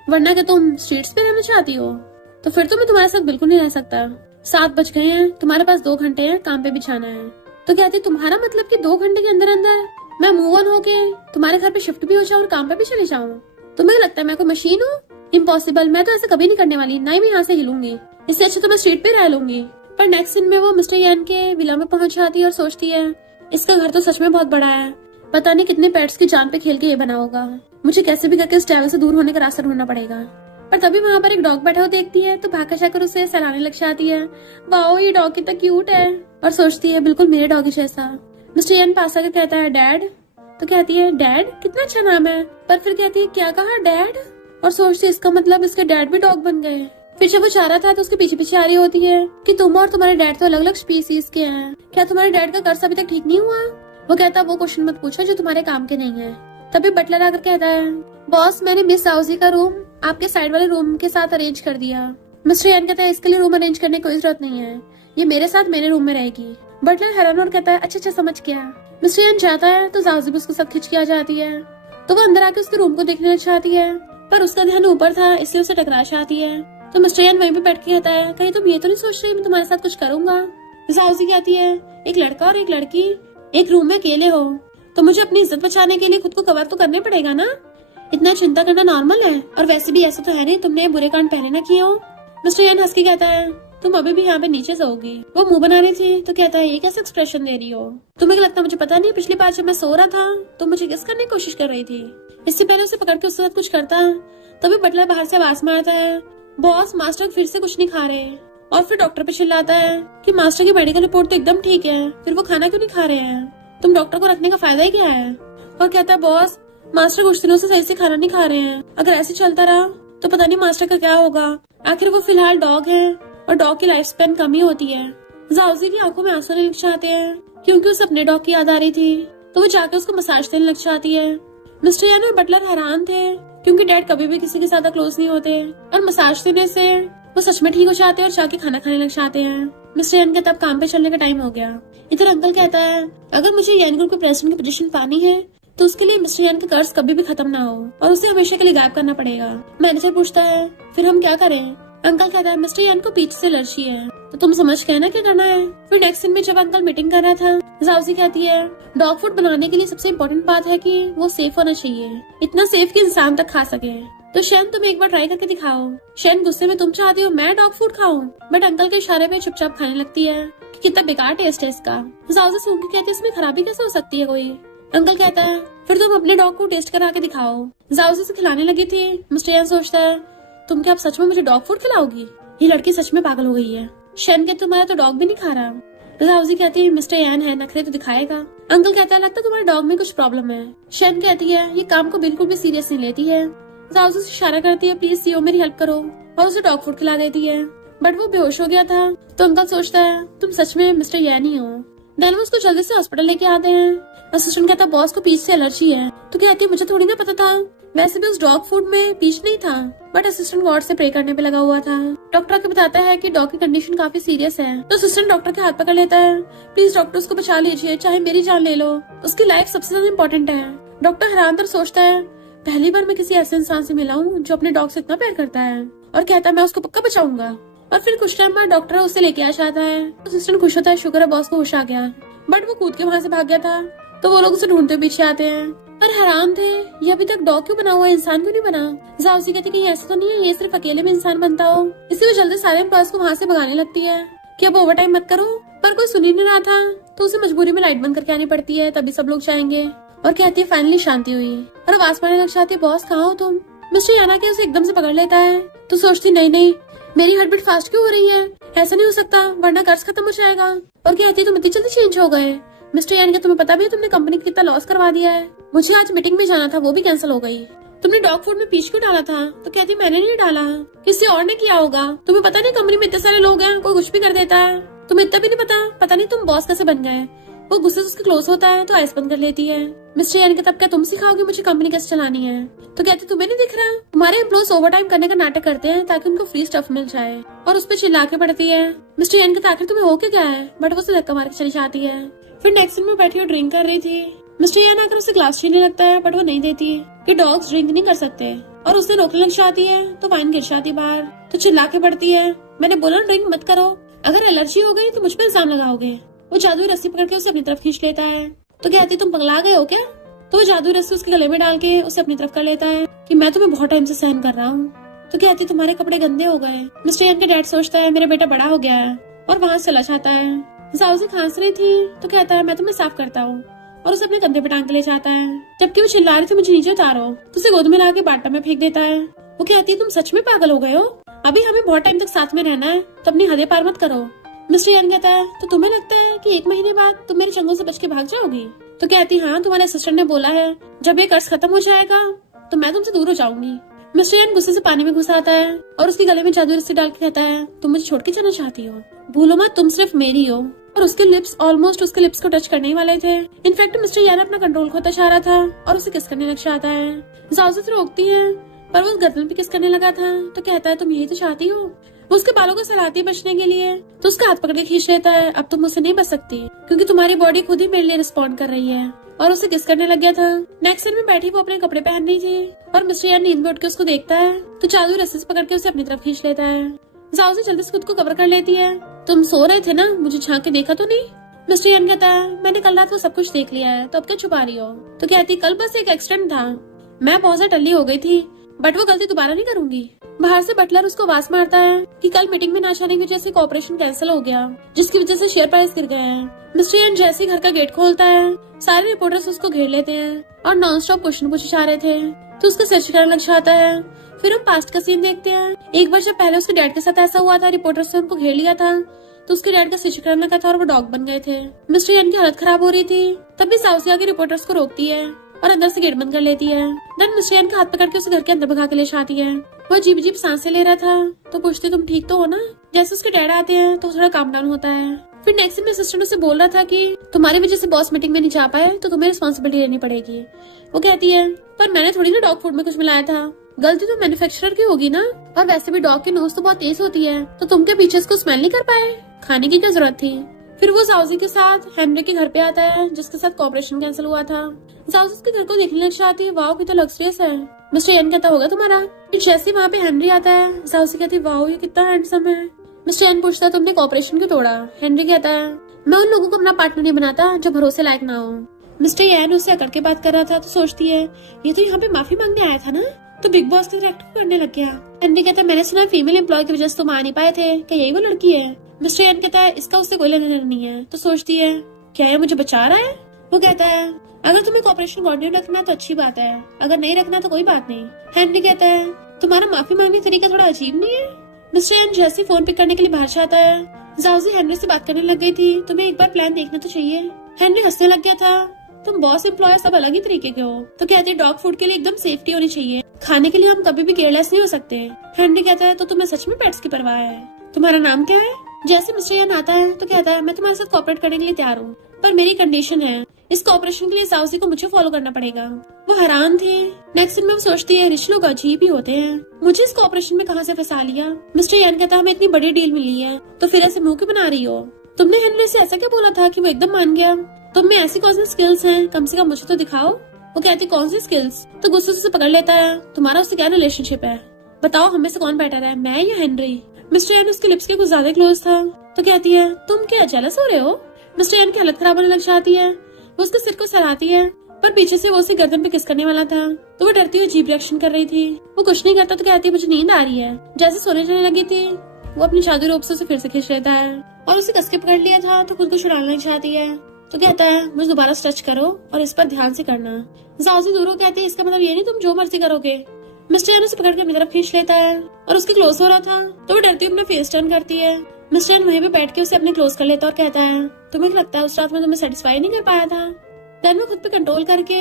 वरना क्या तुम स्ट्रीट्स पे रहना चाहती हो? तो फिर तो मैं तुम्हारे साथ बिल्कुल नहीं रह सकता। 7 बज गए हैं, तुम्हारे पास 2 घंटे हैं, काम पे भी जाना है। तो कहती तुम्हारा मतलब कि 2 घंटे के अंदर अंदर मैं मूव ऑन होके तुम्हारे घर पे शिफ्ट भी हो जाऊँ और काम पे भी चले जाऊँ? तुम्हें लगता है मैं कोई मशीन हूँ? इम्पॉसिबल, मैं तो ऐसा कभी नहीं करने वाली, ना ही मैं यहाँ से हिलूंगी, इससे अच्छा तो मैं स्ट्रीट पे रह लूंगी। पर नेक्स्ट दिन में वो मिस्टर येन के विला में पहुंच जाती है और सोचती है इसका घर तो सच में बहुत बड़ा है, पता नहीं कितने पेट्स की जान पे खेल के ये बना होगा, मुझे कैसे भी करके इस ट्रैवल से दूर होने का रास्ता ढूंढना पड़ेगा। पर तभी वहाँ पर एक डॉग बैठा हुआ देखती है तो भाग जाकर उसे सहलाने लग जाती है, वाओ ये डॉग कितना क्यूट है, और सोचती है बिल्कुल मेरे डॉगी जैसा। मिस्टर येन पास आकर कहता है डैड। तो कहती है डैड कितना अच्छा नाम है, पर फिर कहती है क्या कहा डैड, और सोचती है इसका मतलब इसके डैड भी डॉग बन गए। फिर जब वो जा रहा था तो उसके पीछे पीछे आ रही होती है कि तुम और तुम्हारे डैड तो अलग अलग स्पीसीज के हैं, क्या तुम्हारे डैड का कर्ज अभी तक ठीक नहीं हुआ? वो कहता वो क्वेश्चन मत पूछो जो तुम्हारे काम के नहीं है। तभी बटलर आकर कहता है बॉस मैंने मिस साउजी का रूम आपके साइड वाले रूम के साथ अरेंज कर दिया। मिस्टर येन कहता है इसके लिए रूम अरेंज करने की कोई जरूरत नहीं है, ये मेरे साथ मेरे रूम में रहेगी। बटलर हैरान और कहता है अच्छा समझ गया। मिस्टर येन जाता है तो जाउजी भी उसको सब खिंच के आ जाती है, तो वो अंदर आके उसके रूम को देखने लग जाती है, पर उसका ध्यान ऊपर था इसलिए उसे टकरा जाती है। तो मिस्टर येन वहीं पे बैठ के कहता है कहीं तुम ये तो नहीं सोच रही मैं तुम्हारे साथ कुछ करूंगा? जाउजी कहती है एक लड़का और एक लड़की एक रूम में अकेले हो तो मुझे अपनी इज्जत बचाने के लिए खुद को कवर तो करने पड़ेगा ना, इतना चिंता करना नॉर्मल है, और वैसे भी ऐसा तो है नहीं तुमने बुरे कांड पहले ना किए हो। मिस्टर येन हंस के कहता है तुम अभी भी यहाँ पे नीचे सोओगी। वो मुंह बना रही थी तो कहता है ये कैसे एक्सप्रेशन दे रही हो, तुम्हें लगता मुझे पता नहीं पिछली बार जब मैं सो रहा था तो मुझे किस करने की कोशिश कर रही थी? इससे पहले उसे पकड़ के उसके साथ कुछ करता। तभी बटलर बाहर से आवाज मारता है बॉस मास्टर फिर से कुछ नहीं खा रहे, और फिर डॉक्टर पे चिल्लाता है कि मास्टर की मेडिकल रिपोर्ट तो एकदम ठीक है, फिर वो खाना क्यों नहीं खा रहे हैं, तुम डॉक्टर को रखने का फायदा ही क्या है? और कहता है बॉस मास्टर कुछ दिनों से सही से खाना नहीं खा रहे हैं, अगर ऐसे चलता रहा तो पता नहीं मास्टर का क्या होगा, आखिर वो फिलहाल डॉग है और डॉग की लाइफ स्पेन कम ही होती है। जाउजी की आंखों में आंसू आने लग जाते हैं क्योंकि उसे अपने डॉग की याद आ रही थी, तो वो जाकर उसको मसाज देने लग जाती है। मिस्टर येन और बटलर हैरान थे क्योंकि डैड कभी भी किसी के ज्यादा क्लोज नहीं होते, और मसाज देने से वो सच में ठीक हो जाते हैं और जाके खाना खाने लग जाते हैं। मिस्टर यान के तब काम पे चलने का टाइम हो गया। इधर अंकल कहता है अगर मुझे यान ग्रुप के प्रेसिडेंट की पोजीशन पानी है तो उसके लिए मिस्टर यान का कर्ज कभी भी खत्म ना हो और उसे हमेशा के लिए गायब करना पड़ेगा। मैनेजर पूछता है फिर हम क्या करें? अंकल कहता है मिस्टर यान को पीछे से एलर्जी है तो तुम समझ गए ना क्या करना है। फिर नेक्स्ट सीन में जब अंकल मीटिंग कर रहा था, जाओजी कहती है डॉग फूड बनाने के लिए सबसे इम्पोर्टेंट बात है कि वो सेफ होना चाहिए, इतना सेफ कि इंसान तक खा सके। तो शैन तुम एक बार ट्राई करके दिखाओ। शैन गुस्से में तुम चाहती हो मैं डॉग फूड खाऊं, बट अंकल के इशारे पे चुपचाप खाने लगती है कि कितना बेकार टेस्ट है इसका। जाओजी सुन के कहती है इसमें खराबी कैसे हो सकती है कोई? अंकल कहता है फिर तुम अपने डॉग को टेस्ट करा के दिखाओ। जाओजी से खिलाने लगी थी। मिस्टर यान सोचता है तुम क्या अब सच में मुझे डॉग फूड खिलाओगी? ये लड़की सच में पागल हो गई है। शैन कहते तुम्हारा तो डॉग भी नहीं खा रहा। जाओजी कहती है मिस्टर यान है नखरे तो दिखाएगा। अंकल कहता है लगता है तुम्हारे डॉग में कुछ प्रॉब्लम है। शैन कहती है ये काम को बिल्कुल भी सीरियस नहीं लेती है। जाओजी से इशारा करती है प्लीज सीओ मेरी हेल्प करो और उसे डॉग फूड खिला देती है, बट वो बेहोश हो गया था। तो अंकल सोचता है तुम सच में मिस्टर यान ही हो। देन वो उसको जल्दी से हॉस्पिटल लेके आते हैं। असिस्टेंट कहता है बॉस को पीच से एलर्जी है। तो कहती है मुझे थोड़ी ना पता था, वैसे भी उस डॉग फूड में पीच नहीं था, बट असिस्टेंट गॉड से प्रे करने पे लगा हुआ था। डॉक्टर आके बताता है कि डॉग की कंडीशन काफी सीरियस है। तो असिस्टेंट डॉक्टर के हाथ पकड़ लेता है प्लीज डॉक्टर उसको बचा लीजिए, चाहे मेरी जान ले लो, उसकी लाइफ सबसे ज्यादा इम्पोर्टेंट है। डॉक्टर हैरान तर सोचता है पहली बार मैं किसी ऐसे इंसान से मिला हूँ जो अपने डॉग से इतना प्यार करता है, और कहता है मैं उसको पक्का बचाऊंगा। और फिर कुछ टाइम बाद डॉक्टर उसे लेके आ जाता है। असिस्टेंट खुश होता है शुक्र है बॉस को होश आ गया, बट वो कूद के वहाँ से भाग गया था। तो वो लोग उसे ढूंढते पीछे आते हैं पर हैरान थे ये अभी तक डॉग क्यों बना हुआ है, इंसान क्यों नहीं बना। जाओजी कहती कि ऐसा तो नहीं है ये सिर्फ अकेले में इंसान बनता हो। इसी वो जल्दी सारे एम्प्लॉयज को वहाँ से भगाने लगती है कि अब ओवर टाइम मत करो, पर कोई सुन ही नहीं रहा था। तो उसे मजबूरी में लाइट बंद करके आनी पड़ती है, तभी सब लोग जाएंगे। और कहती है फाइनली शांति हुई और आवाज मारने लग जाती है बॉस कहाँ हो तुम। मिस्टर याना के उसे एकदम से पकड़ लेता है। तो सोचती नहीं मेरी हार्ट बीट फास्ट क्यों हो रही है, ऐसा नहीं हो सकता वरना कर्ज खत्म हो जाएगा। और कहती है तुम इतनी जल्दी चेंज हो गए। मिस्टर यान के तुम्हें पता भी है तुमने कंपनी को कितना लॉस करवा दिया है, मुझे आज मीटिंग में जाना था वो भी कैंसिल हो गई। तुमने डॉग फूड में पीच क्यों डाला था? तो कहती मैंने नहीं डाला, किसी और ने किया होगा। तुम्हें पता नहीं कंपनी में इतने सारे लोग हैं, कोई कुछ भी कर देता है, तुम्हें इतना भी नहीं पता नहीं तुम बॉस कैसे बन गए। वो गुस्से से उसके क्लोज होता है तो आइस बंद कर लेती है। मिस्टर यान के तब क्या तुम सिखाओगे मुझे कंपनी कैसे चलानी है? तो कहती तुम्हें नहीं दिख रहा हमारे एम्प्लॉयज ओवर टाइम करने का नाटक करते हैं ताकि उनको फ्री स्टफ मिल जाए, और उस पर चिल्ला के पड़ती है। मिस्टर यान के आखिर तुम्हें हो क्या गया है, बट वो उसे धक्का मार के चली जाती है। फिर नेक्स्ट में बैठी और ड्रिंक कर रही थी। मिस्टर यान आकर उसे ग्लास छीनने लगता है, बट वो नहीं देती कि डॉग्स ड्रिंक नहीं कर सकते, और उसे रोकने लग जाती है तो वाइन गिर जाती बाहर। तो चिल्ला के पड़ती है मैंने बोला ड्रिंक मत करो, अगर एलर्जी हो गई तो मुझ पर इल्जाम लगाओगे। वो जादुई रस्सी पकड़ के उसे अपनी तरफ खींच लेता है। तो कहती तुम पगला गए हो क्या? तो वो जादुई रस्सी उसके गले में डाल के उसे अपनी तरफ कर लेता है कि मैं तुम्हें बहुत टाइम से सहन कर रहा हूँ। तो कहती तुम्हारे कपड़े गंदे हो गए। मिस्टर यान के डैड सोचता है मेरा बेटा बड़ा हो गया है और वहाँ चला जाता है। जाओजी खांस रही थी तो कहता है मैं तुम्हें साफ करता हूँ, और उसे अपने कंधे पे टांग के ले जाता है। जबकि वो चिल्ला रही थी मुझे नीचे उतारो, तो उसे गोद में ला के बाटा में फेंक देता है। वो कहती है तुम सच में पागल हो गए हो, अभी हमें बहुत टाइम तक साथ में रहना है तो अपनी हदें पार मत करो। मिस्टर यान कहता है तो तुम्हें लगता है कि 1 महीने बाद तुम मेरे चंगों से बच के भाग जाओगी? तो कहती हाँ तुम्हारे असिस्टेंट ने बोला है जब ये कर्ज खत्म हो जाएगा तो मैं तुमसे दूर हो जाऊंगी। मिस्टर यान गुस्से से पानी में घुस आता है और उसके गले में जादुई रस्सी डाल के कहता है तुम मुझे छोड़ के जाना चाहती हो, भूलो मत तुम सिर्फ मेरी हो। और उसके लिप्स ऑलमोस्ट उसके लिप्स को टच करने ही वाले थे। इनफैक्ट मिस्टर यान अपना कंट्रोल खोता चाह रहा था और उसे किस करने लग जाता है। जाओजी से रोकती है पर वो गर्दन पे किस करने लगा था। तो कहता है तुम यही तो चाहती हो। वो उसके बालों को सहलाती बचने के लिए, तो उसका हाथ पकड़ के खींच लेता है अब तुम मुझसे नहीं बच सकती क्योंकि तुम्हारी बॉडी खुद ही मेरे लिए रिस्पॉन्ड कर रही है, और उसे किस करने लग गया था। नेक्स्ट सीन में बैठी वो अपने कपड़े पहन रही थी और मिस्टर यान नींद में उठ के उसको देखता है तो जादुई रस्सी से पकड़ के उसे अपनी तरफ खींच लेता है। जाओजी जल्दी से खुद को कवर कर लेती है। तुम सो रहे थे ना, मुझे झांक के देखा तो नहीं? मिस्टर यान कहता है मैंने कल रात वो सब कुछ देख लिया है तो अब क्या छुपा रही हो? तो कहती कल बस एक एक्सीडेंट था, मैं बहुत ज्यादा टल्ली हो गई थी, बट वो गलती दोबारा नहीं करूंगी। बाहर से बटलर उसको आवाज मारता है कि कल मीटिंग में ना जाने की वजह से ऑपरेशन कैंसिल हो गया, जिसकी वजह से शेयर प्राइस गिर गए हैं। मिस्टर यान जैसे ही घर का गेट खोलता है सारे रिपोर्टर्स उसको घेर लेते हैं और नॉन स्टॉप क्वेश्चन पूछे जा रहे थे, तो उसका सिर छिड़कने लग जाता है। फिर हम पास्ट का सीन देखते हैं। एक बार जब पहले उसके डैड के साथ ऐसा हुआ था, रिपोर्टर्स ने उनको घेर लिया था तो उसके डैड का सिर छिड़कने लगा था और वो डॉग बन गए थे। मिस्टर यान की हालत खराब हो रही थी, तब भी साउसी आके रिपोर्टर्स को रोकती है और अंदर से गेट बंद कर लेती है। देन मिस्टर यान का हाथ पकड़ के उसे घर के अंदर भगा के ले जाती है। वो अजीब अजीब सांसें ले रहा था तो पूछती तुम ठीक तो हो ना? जैसे उसके डैड आते हैं तो थोड़ा काम डाउन होता है। फिर नेक्स्ट में असिस्टेंट उसे बोल रहा था कि तुम्हारी वजह से बॉस मीटिंग में नहीं जा पाए तो तुम्हें रिस्पॉन्सिबिलिटी लेनी पड़ेगी। वो कहती है पर मैंने थोड़ी ना डॉग फूड में कुछ मिलाया था, गलती तो मैन्युफैक्चरर की होगी ना, और वैसे भी डॉग की नोज तो बहुत तेज होती है, तो तुम क्या पीछे इसको स्मेल नहीं कर पाए? खाने की क्या जरूरत थी? फिर वो जाउजी के साथ हेनरी के घर पे आता है, जिसके साथ कॉपरेशन कैंसिल हुआ था। जाउजी उसके घर को देखने लग जाती है, वाओ कितना लग्जरियस है। मिस्टर एन कहता होगा तुम्हारा। फिर जैसे वहाँ पे हेनरी आता है, जाउजी कहती वाओ ये कितना हैंडसम है। मिस्टर एन पूछता है तुमने कॉपरेशन क्यों तोड़ा? हेनरी कहता है मैं उन लोगों को अपना पार्टनर नहीं बनाता जो भरोसे लायक ना हो। मिस्टर एन उससे अकड़ के बात कर रहा था, तो सोचती है ये तो यहाँ पे माफी मांगने आया था ना, तो बिग बॉस की तरह एक्ट करने लग गया। हेनरी कहता है मैंने सुना फीमेल एम्प्लॉय की वजह से तुम आ नहीं पाए थे, क्या यही वो लड़की है? मिस्टर एन कहता है इसका उससे कोई लेना देना नहीं है। तो सोचती है क्या ये मुझे बचा रहा है? वो कहता है अगर तुम्हें कॉपरेशन कंटिन्यू रखना तो अच्छी बात है, अगर नहीं रखना तो कोई बात नहीं। हेनरी कहता है तुम्हारा माफी मांगने तरीका थोड़ा अजीब नहीं है? मिस्टर एन जैसे फोन पिक करने के लिए बाहर जाता है। जाउजी हेनरी से बात करने लग गई थी, तुम्हें एक बार प्लान देखना तो चाहिए। हेनरी हंसने लग गया था, तुम बॉस एम्प्लॉय सब अलग ही तरीके के हो। तो कहते हैं डॉग फूड के लिए एकदम सेफ्टी होनी चाहिए, खाने के लिए हम कभी भी केयरलेस नहीं हो सकते। हेनरी कहता है तो तुम्हें सच में पेट्स की परवाह है? तुम्हारा नाम क्या है? जैसे मिस्टर एन आता है तो कहता है मैं तुम्हारे साथ कोऑपरेट करने के लिए तैयार हूँ, पर मेरी कंडीशन है, इस कोऑपरेशन के लिए जाउजी को मुझे फॉलो करना पड़ेगा। वो हैरान थे। नेक्स्ट सीन में वो सोचती है रिच लोग अजीब ही होते हैं, मुझे इस कोऑपरेशन में कहाँ से फंसा लिया। मिस्टर एन कहता है हमें इतनी बड़ी डील मिली है, तो फिर ऐसे मुंह क्यों बना रही हो? तुमने हेनरी से ऐसा क्या बोला था कि वो एकदम मान गया? तुम में ऐसी कौन सी स्किल्स हैं, कम से कम मुझे तो दिखाओ। वो कहती कौन सी स्किल्स? तो गुस्से से पकड़ लेता है तुम्हारा उससे क्या रिलेशनशिप है, बताओ हमें से कौन बेटर है, मैं या हेनरी? मिस्टर एन उसके लिप्स के कुछ ज्यादा क्लोज था। तो कहती है तुम क्या जेलस हो रहे हो? मिस्टर एन की हालत खराब होने लग जाती है। वो उसके सिर को सहलाती है, पर पीछे से वो उसे गर्दन पे किस करने वाला था, तो वो डरती हुई अजीब रिएक्शन कर रही थी। वो कुछ नहीं करता तो कहती है मुझे नींद आ रही है। जैसे सोने जाने लगी थी, वो अपनी जादुई रोप से उसे फिर से खींच लेता है, और उसे कस के पकड़ लिया था तो खुद को छुड़ाना नहीं चाहती है। तो कहता है मुझे दोबारा टच करो और इस पर ध्यान से करना। जाउजी दूर कहती है इसका मतलब ये नहीं तुम जो मर्जी करोगे। मिस्टर एन उसे पकड़ के अपनी तरफ खींच लेता है, और उसके क्लोज हो रहा था तो वो डरती हुई अपना फेस टर्न करती है। मिस्टर एन वहीं पे बैठ के उसे अपने क्लोज कर लेता और कहता है तुम्हें लगता है उस रात में तुम्हें सेटिस्फाई नहीं कर पाया था? देन वो खुद पे कंट्रोल करके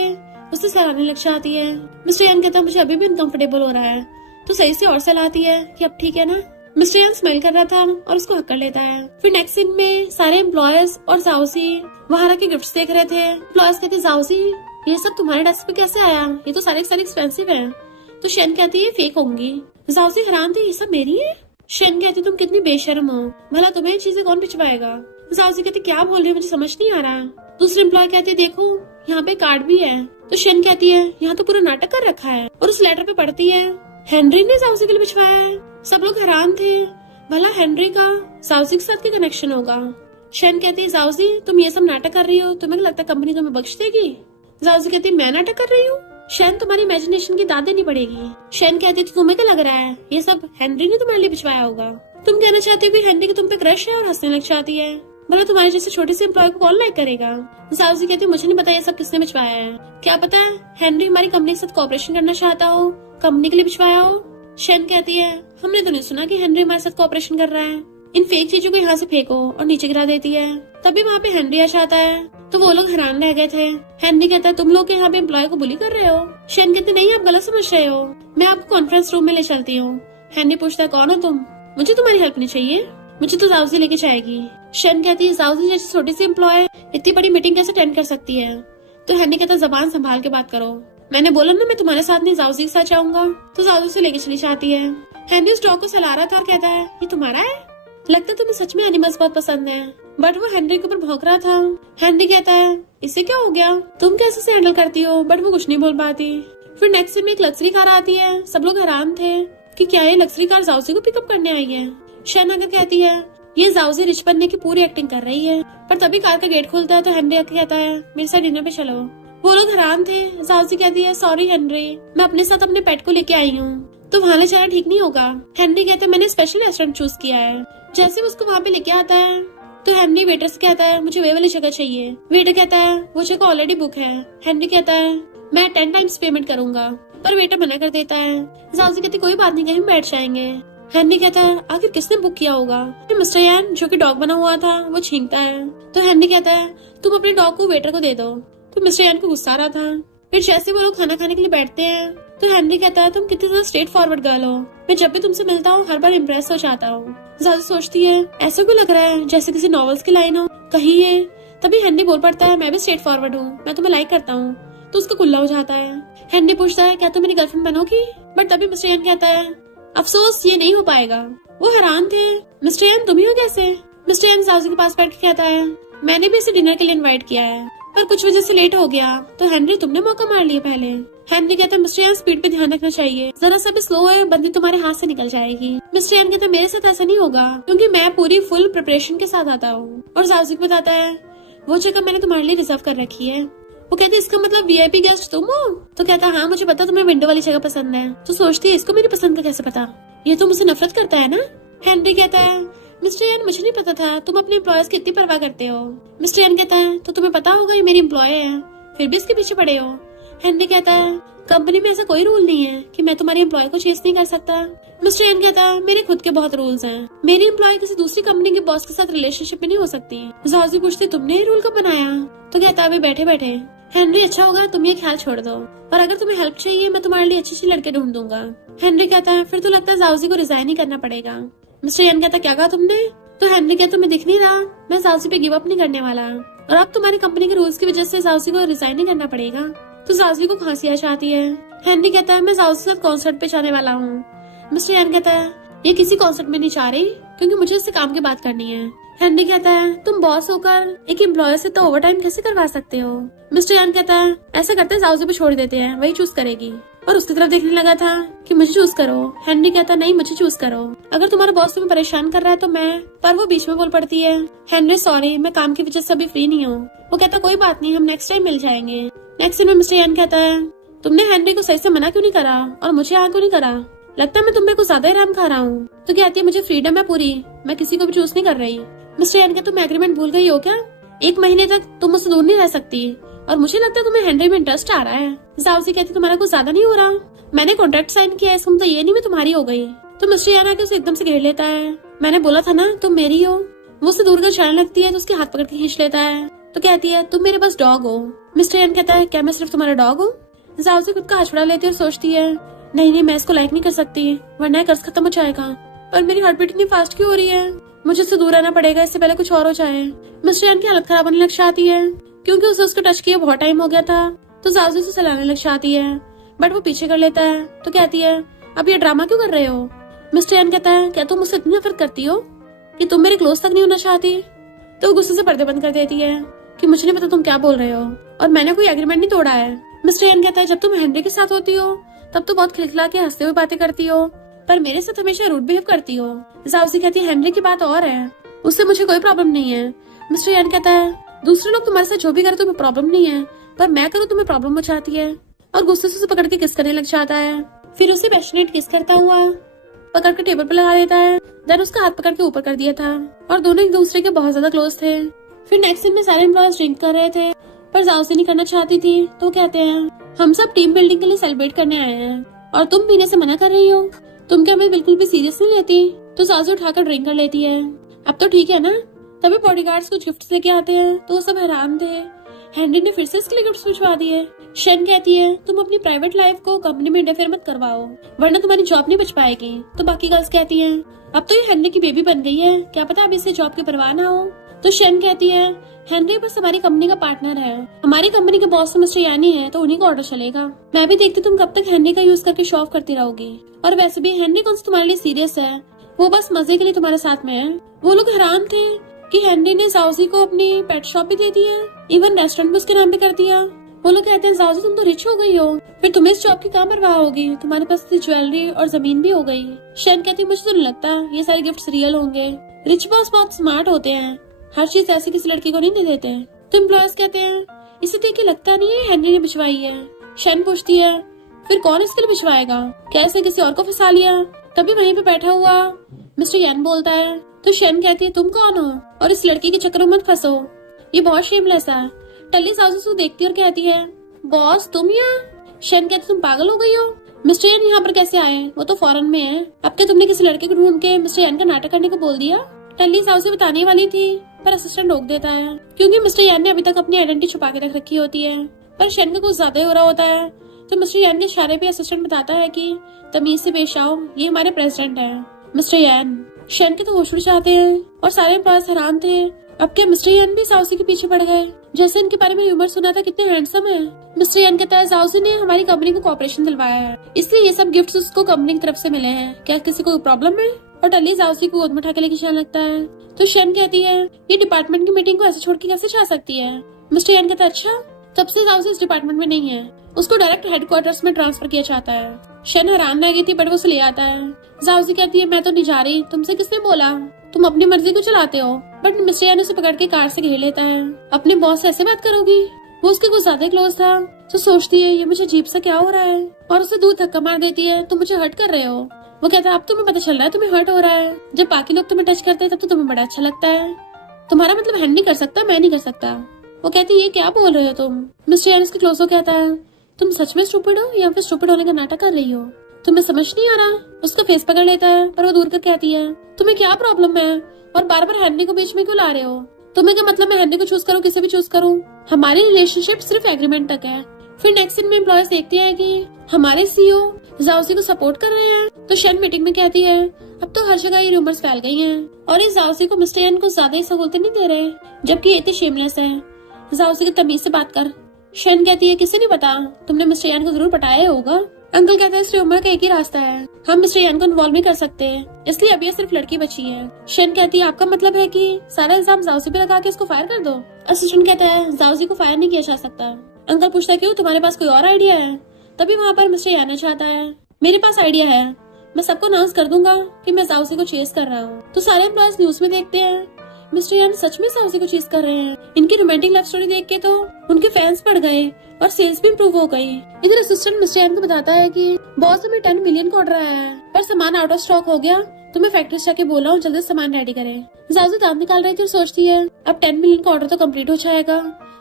उससे सहलाने लग जाती है। मिस्टर एन कहता है मुझे अभी भी अनकंफर्टेबल हो रहा है, तो सही से और सहलाती है कि अब ठीक है ना। मिस्टर एन स्मेल कर रहा था और उसको हक कर लेता है। फिर नेक्स्ट सीन में सारे एम्प्लॉयर्स और जाउजी वहां रखे गिफ्ट्स देख रहे थे। एम्प्लॉयर्स कहते जाउजी ये सब तुम्हारे डेस्क पे कैसे आया, ये तो सारे एक्सपेंसिव है। तो शेन कहती है फेक होंगी। जाउजी हैरान थी ये सब मेरी है। शेन कहती तुम कितनी बेशर्म हो, भला तुम्हें ये चीजें कौन भिजवाएगा? जाउजी कहती क्या बोल रही हो, मुझे समझ नहीं आ रहा। दूसरे एम्प्लॉय कहते देखो यहाँ पे कार्ड भी है। तो शेन कहती है यहाँ तो पूरा नाटक कर रखा है, और उस लेटर पे पढ़ती है हेनरी ने जाउजी के लिए भिजवाया है। सब लोग हैरान थे, भला हेनरी का जाउजी के साथ क्या कनेक्शन होगा? शेन कहती है जाउजी तुम ये सब नाटक कर रही हो, तुम्हें लगता है कंपनी तुम्हें बख्श देगी? जाउजी कहती मैं नाटक कर रही हूँ? शेन तुम्हारी इमेजिनेशन की दाद देनी पड़ेगी। शेन कहती तो तुम्हें क्या लग रहा है ये सब हेनरी ने तुम्हारे लिए भिजवाया होगा? तुम कहना चाहते हो कि हेनरी की तुम पे क्रश है और हंसने लग जाती है, भला तुम्हारे जैसे छोटे से एम्प्लॉय को कौन लाइक करेगा? जाउजी कहती मुझे नहीं पता ये सब किसने भिजवाया है, क्या पता है हेनरी हमारी कंपनी के साथ कोऑपरेशन करना चाहता हो, कंपनी के लिए भिजवाया हो। शेन कहती है हमने तो नहीं सुना कि हेनरी हमारे साथ कोऑपरेशन कर रहा है, इन फेक चीजों को यहाँ से फेंको, और नीचे गिरा देती है। तभी वहाँ पे हेनरी आ जाता है, तो वो लोग हैरान रह गए थे। हेनरी कहता है तुम लोग यहाँ पे एम्प्लॉय को बुली कर रहे हो? शेन कहते नहीं आप गलत समझ रहे हो, मैं आपको कॉन्फ्रेंस रूम में ले चलती हूँ। हेनरी पूछता है कौन हो तुम? मुझे तुम्हारी हेल्प नहीं चाहिए, मुझे तो जाउजी लेके जाएगी। शेन कहती है जाउजी जैसी छोटी सी एम्प्लॉय इतनी बड़ी मीटिंग कैसे अटेंड कर सकती है? तो हेनरी कहता जबान संभाल के बात करो, मैंने बोला ना मैं तुम्हारे साथ नहीं जाउजी के साथ जाऊंगा। तो जाउजी से लेके चली जाती है। हेनरी उस डॉग को सहला रहा था और कहता है ये तुम्हारा है? लगता है तुम्हें सच में एनिमल्स बहुत पसंद है। बट वो हेनरी के ऊपर भौंक रहा था। हेनरी कहता है इसे क्या हो गया, तुम कैसे से हैंडल करती हो? बट वो कुछ नहीं बोल पाती। फिर नेक्स्ट सीन में एक लग्जरी कार आती है। सब लोग हैरान थे कि क्या ये लग्जरी कार जाउजी को पिकअप करने आई है। शेन अगर कहती है ये जाउजी रिच बनने की पूरी एक्टिंग कर रही है, पर तभी कार का गेट खुलता है तो हेनरी आके कहता है मेरे साथ डिनर पे चलो। वो लोग हैरान थे। जाउजी कहती है सॉरी हेनरी, मैं अपने साथ अपने पेट को लेके आई हूँ, तो वहाँ ले जाना ठीक नहीं होगा। हेनरी कहते हैं मैंने स्पेशल रेस्टोरेंट चूज किया है। जैसे वो उसको वहाँ पे लेके आता है तो हेनरी वेटर से कहता है मुझे वे वाली जगह चाहिए। वेटर कहता है वो जगह ऑलरेडी बुक है। हेनरी कहता है मैं 10 टाइम्स पेमेंट करूंगा, पर वेटर मना कर देता है। जाउजी कहती कोई बात नहीं, कहीं बैठ जाएंगे। हेनरी कहता है आखिर किसने बुक किया होगा? मिस्टर यान जो कि डॉग बना हुआ था वो छींकता है। तो हेनरी कहता है तुम अपने डॉग को वेटर को दे दो। तो मिस्टर यान को गुस्सा आ रहा था। फिर जैसे वो लोग खाना खाने के लिए बैठते हैं तो हेनरी कहता है तुम कितनी ज्यादा स्ट्रेट फॉरवर्ड गर्ल हो, मैं जब भी तुमसे मिलता हूँ हर बार इम्प्रेस हो जाता हूँ। जाउजी सोचती है ऐसा क्यों लग रहा है जैसे किसी नॉवेल्स की लाइन हो कहीं ये। तभी हेनरी बोल पड़ता है मैं भी स्ट्रेट फॉरवर्ड हूँ, मैं तुम्हें लाइक करता हूँ। तो उसका कुल्ला हो जाता है। हेनरी पूछता है क्या तुम मेरी गर्लफ्रेंड बनोगी, बट तभी मिस्टर यन कहता है अफसोस ये नहीं हो पाएगा। वो हैरान थे, मिस्टर यन तुम ही हो कैसे? मिस्टर यन साउजी के पास बैठ के कहता है मैंने भी इसे डिनर के लिए इनवाइट किया है, पर कुछ वजह से लेट हो गया, तो हेनरी तुमने मौका मार लिया पहले। हेनरी कहता है मिस्टर यन स्पीड पे ध्यान रखना चाहिए, जरा सा भी स्लो है बंदी तुम्हारे हाथ से निकल जाएगी। मिस्टर यन कहता है मेरे साथ ऐसा नहीं होगा, क्योंकि मैं पूरी फुल प्रिपरेशन के साथ आता हूँ। और साउजी को बताता है वो जगह मैंने तुम्हारे लिए रिजर्व कर रखी है। वो कहती है इसका मतलब वीआईपी गेस्ट तुम हो? तो कहता हाँ मुझे पता तुम्हें विंडो वाली जगह पसंद है। तो सोचती है इसको मेरी पसंद का कैसे पता, ये तो मुझसे नफरत करता है ना। हेनरी कहता है मिस्टर यन मुझे नहीं पता था तुम अपने एम्प्लॉयज की इतनी परवाह करते हो। मिस्टर यन कहता है तो तुम्हें पता होगा ये मेरी एम्प्लॉय है, फिर भी इसके पीछे पड़े हो। हेनरी कहता है कंपनी में ऐसा कोई रूल नहीं है कि मैं तुम्हारी एम्प्लॉय को चेस नहीं कर सकता। मिस्टर यन कहता है मेरे खुद के बहुत रूल्स हैं, मेरी एम्प्लॉय किसी दूसरी कंपनी के बॉस के साथ रिलेशनशिप में नहीं हो सकती। जाजी पूछती तुमने ये रूल कब बनाया? तो कहता है बैठे बैठे। हेनरी अच्छा होगा तुम ये ख्याल छोड़ दो, और अगर तुम्हें हेल्प चाहिए मैं तुम्हारे लिए अच्छी लड़के ढूंढ दूंगा। हेनरी कहता है फिर तो लगता है जाउजी को रिजाइन ही करना पड़ेगा। मिस्टर यन कहता क्या कहा तुमने? तो हेनरी कहता तुम्हें दिख नहीं रहा मैं जाउजी पे गिव अप नहीं करने वाला, और अब तुम्हारी कंपनी के रूल्स की वजह से जाउजी को रिजाइन नहीं करना पड़ेगा। तो जाउजी को खांसी आ जाती है। हेनरी कहता है मैं जाउजी के साथ कॉन्सर्ट पे जाने वाला हूँ। मिस्टर यन कहता है ये किसी कॉन्सर्ट में नहीं जा रही, क्योंकि मुझे इससे काम की बात करनी है। हेनरी कहता है तुम बॉस होकर एक एम्प्लॉय से तो ओवर टाइम कैसे करवा सकते हो? मिस्टर यन कहता है ऐसा करते हैं जाउजी पे छोड़ देते हैं, वही चूज करेगी। और उसकी तरफ देखने लगा था कि मुझे चूज करो। हेनरी कहता नहीं मुझे चूज करो, अगर तुम्हारा बॉस तुम्हें परेशान कर रहा है तो मैं। पर वो बीच में बोल पड़ती है हेनरी सॉरी मैं काम की वजह से अभी फ्री नहीं हूँ। वो कहता कोई बात नहीं हम नेक्स्ट टाइम मिल जाएंगे। नेक्स्ट दिन में मिस्टर यन कहता है तुमने हेनरी को सही से मना क्यों नहीं करा और मुझे यहाँ क्यों नहीं करा? लगता है मैं तुम्हें कुछ ज्यादा ही राम खा रहा हूँ। तो कहती है मुझे फ्रीडम है पूरी, मैं किसी को भी चूज नहीं कर रही। मिस्टर यन कहता तुम एग्रीमेंट भूल गई हो क्या? 1 महीने तक तुम मुझसे दूर नहीं रह सकती, और मुझे लगता है तुम्हें हेनरी में इंटरेस्ट आ रहा है। जाउजी कहती तुम्हारा कुछ ज्यादा नहीं हो रहा, मैंने कॉन्ट्रैक्ट साइन किया है, इसका मतलब ये नहीं मैं तुम्हारी हो गई। तो मिस्टर यन आके उसे एकदम से घेर लेता है, मैंने बोला था ना तुम मेरी हो। वो उससे दूर कर जाने लगती है तो उसके हाथ पकड़ के खींच लेता है। तो कहती है तुम मेरे पास डॉग हो। मिस्टर यन कहता है क्या मैं सिर्फ तुम्हारा डॉग हूँ? जाउजी खुद का हाथ छुड़ा लेती है और सोचती है नहीं मैं इसको लाइक नहीं कर सकती, वरना कर्ज खत्म हो जाएगा। पर मेरी हार्ट बीट इतनी फास्ट क्यों हो रही है? मुझे इससे दूर रहना पड़ेगा, इससे पहले कुछ और हो जाए। मिस्टर यन की हालत खराब होने लग जाती है, क्योंकि उसे उसको टच किए बहुत टाइम हो गया था। तो जाउजी उसे चलाने लग जाती है, बट वो पीछे कर लेता है। तो कहती है अब ये ड्रामा क्यों कर रहे हो? मिस्टर यन कहता है क्या तुम मुझसे इतनी नफरत करती हो कि तुम मेरे क्लोज तक नहीं होना चाहती? तो गुस्से से पर्दे बंद कर देती है कि मुझे नहीं पता तुम क्या बोल रहे हो, और मैंने कोई एग्रीमेंट नहीं तोड़ा है। मिस्टर यन कहता है जब तुम हेनरी के साथ होती हो तब तो बहुत खिलखिला के हंसते हुए बातें करती हो, पर मेरे साथ हमेशा रूड बिहेव करती हो। जाउजी कहती है हेनरी की बात और है, उससे मुझे कोई प्रॉब्लम नहीं है। मिस्टर यन कहता है दूसरे लोग तुम्हारे साथ जो भी करे तुम्हें प्रॉब्लम नहीं है, पर मैं करूँ तुम्हें प्रॉब्लम हो जाती है। और गुस्से से उसे पकड़ के किस करने लग जाता है। फिर उसे पैशनेट किस करता हुआ पकड़ के टेबल पर लगा देता है। देन उसका हाथ पकड़ के ऊपर कर दिया था, और दोनों एक दूसरे के बहुत ज्यादा क्लोज थे। फिर नेक्स्ट दिन में सारे एम्प्लॉयज ड्रिंक कर रहे थे, पर जाउजी नहीं करना चाहती थी। तो कहते हैं हम सब टीम बिल्डिंग के लिए सेलिब्रेट करने आए हैं, और तुम पीने से मना कर रही हो, तुम क्या हमें बिल्कुल भी सीरियस नहीं लेती? तो जाउजी उठाकर ड्रिंक कर लेती है। अब तो ठीक है ना? तभी बॉडीगार्ड्स कुछ गिफ्ट लेके आते हैं, तो वो सब हैरान थे। हेनरी ने फिर से इसके लिए गिफ्ट भिजवा दिए। शन कहती है तुम अपनी प्राइवेट लाइफ को कंपनी में इंटरफेयर मत करवाओ, वरना तुम्हारी जॉब नहीं बच पाएगी। तो बाकी गर्ल्स कहती हैं अब तो ये हेनरी की बेबी बन गई है, क्या पता अब इसे जॉब की परवाह ना हो। तो शन कहती है हेनरी बस हमारी कंपनी का पार्टनर है, हमारी कंपनी के बॉस मिस्टर यानी है, तो उन्हीं को ऑर्डर चलेगा। मैं भी देखती तुम कब तक हेनरी का यूज करके शो ऑफ करती रहोगी, और वैसे भी हेनरी कौन सा तुम्हारे लिए सीरियस है, वो बस मजे के लिए तुम्हारे साथ में है। वो लोग हैरान थे कि हेनरी ने जाउजी को अपनी पेट शॉप भी दे दी है, इवन रेस्टोरेंट भी उसके नाम पे कर दिया। वो लोग कहते हैं जाउजी तुम तो रिच हो गई हो, फिर तुम्हें इस जॉब की कहाँ परवाह होगी, तुम्हारे पास ज्वेलरी और जमीन भी हो गई। शन कहती मुझे तो नहीं लगता ये सारे गिफ्ट्स रियल होंगे, रिच बॉस बहुत स्मार्ट होते हैं, हर चीज ऐसी किसी लड़की को नहीं दे देते। तो एम्प्लॉयज कहते हैं इसे देख के लगता नहीं है हेनरी ने भिजवाई है। शन पूछती है फिर कौन इसके लिए भिजवाएगा, क्या इसने किसी और को फंसा लिया? तभी वहीं पे बैठा हुआ मिस्टर यन बोलता है। तो शन कहती है तुम कौन हो और इस लड़की के चक्कर में मत फंसो, ये बहुत शेमलेस है। टल्ली साउजी उसको देखती है और कहती है बॉस तुम यहाँ? शन कहती तुम पागल हो गई हो, मिस्टर यन यहाँ पर कैसे आए? वो तो फॉरेन में है। अब क्या तुमने किसी लड़के को ढूंढ के मिस्टर यन का नाटक करने को बोल दिया? टल्ली साउजी बताने वाली थी, पर असिस्टेंट रोक देता है, क्योंकि मिस्टर यन ने अभी तक अपनी आइडेंटिटी छुपा के रख रखी होती है। पर शन का कुछ ज्यादा ही हो रहा होता है, तो मिस्टर यन के इशारे पे असिस्टेंट बताता है कि तमीज से पेश आओ, ये हमारे प्रेसिडेंट है मिस्टर यन। शन के तो होश उड़ जाते हैं और सारे एम्प्लॉयज हैरान थे, अब क्या मिस्टर यन भी साउसी के पीछे पड़ गए? जैसे इनके बारे में र्यूमर सुना था कितने हैंडसम है। मिस्टर यान कहता है जाओसी ने हमारी कंपनी को कॉपरेशन दिलवाया है, इसलिए ये सब गिफ्ट्स उसको कंपनी की तरफ से मिले हैं। क्या किसी को प्रॉब्लम है? और टली जाओसी को गोद में उठा के लेके जाने लगता है। तो शन कहती है ये डिपार्टमेंट की मीटिंग को ऐसे छोड़ के कैसे जा सकती है? मिस्टर यान कहता है अच्छा, तब से जाओसी इस डिपार्टमेंट में नहीं है, उसको डायरेक्ट हेडक्वार्टर्स में ट्रांसफर किया जाता है। शन हैरान रह गई थी बट वो उसे ले आता है। जाओसी कहती है मैं तो नहीं जा रही, तुमसे किसने बोला? तुम अपनी मर्जी को चलाते हो। बट मिस्टर यान उसे पकड़ के कार से घेर लेता है। अपने बॉस से ऐसे बात करोगी? वो उसके कुछ ज्यादा क्लोज था। तो सोचती है ये मुझे अजीब सा क्या हो रहा है, और उसे दूर धक्का मार देती है। तुम मुझे हर्ट कर रहे हो। वो कहता है अब तुम्हें पता चल रहा है तुम्हें हर्ट हो रहा है। जब बाकी लोग तुम्हें टच करते हैं तब तो तुम्हें बड़ा अच्छा लगता है। तुम्हारा मतलब हैंड नहीं कर सकता, मैं नहीं कर सकता। वो कहती है ये क्या बोल रहे हो तुम? मिस्टर यान उसके क्लोज हो कहता है तुम सच में स्टूपिड हो या फिर स्टूपिड होने का नाटक कर रही हो? तुम्हें समझ नहीं आ रहा? उसका फेस पकड़ लेता है पर वो दूर कर कहती है तुम्हें क्या प्रॉब्लम है और बार बार हैंडी को बीच में क्यों ला रहे हो? तुम्हें क्या मतलब मैं हैंडी को चूज करूँ किसे भी चूज करूँ? हमारी रिलेशनशिप सिर्फ एग्रीमेंट तक है। फिर नेक्स्ट सीन में एम्प्लॉयर्स देखते हैं कि हमारे सीईओ जाओसी को सपोर्ट कर रहे हैं। तो शन मीटिंग में कहती है अब तो हर जगह ये रूमर्स फैल गई हैं और इस जाओसी को मिस्टर यान को ज्यादा ही सहूलतें नहीं दे रहे, जबकि ये इतने शेमलेस है। जाओसी की तमीज से बात कर। शन कहती है किसे नहीं पता, तुमने मिस्टर यान को जरूर पटाया होगा। अंकल कहता है इस रूमर का एक ही रास्ता है, हम मिस्टर यान को इन्वॉल्व नहीं कर सकते, इसलिए अब ये सिर्फ लड़की बची है। शन कहती है आपका मतलब है कि सारा इल्जाम जाओसी पे लगा के इसको फायर कर दो? असिस्टेंट कहता है जाओसी को फायर नहीं किया जा सकता। अंकल पूछता है क्यों, तुम्हारे पास कोई और आइडिया है? तभी वहाँ पर मिस्टर यान चाहता है मेरे पास आइडिया है, मैं सबको अनाउंस कर दूंगा कि मैं जाओसी को चेस कर रहा हूँ। तो सारे एम्प्लॉयज न्यूज में देखते हैं मिस्टर यान सच में जाओसी को चेस कर रहे हैं। इनकी रोमांटिक लव स्टोरी देख के तो उनके फैंस बढ़ गए और सेल्स भी इम्प्रूव हो गई। इधर असिस्टेंट मिस्टर यान को बताता है कि बॉस हमें 10 मिलियन का ऑर्डर आया है पर सामान आउट ऑफ स्टॉक हो गया, तो मैं फैक्ट्री से जाके बोला हूँ जल्दी सामान रेडी करें। जाओसी दांत निकाल रही थी और सोचती है अब 10 मिलियन का ऑर्डर तो कम्प्लीट हो जाएगा,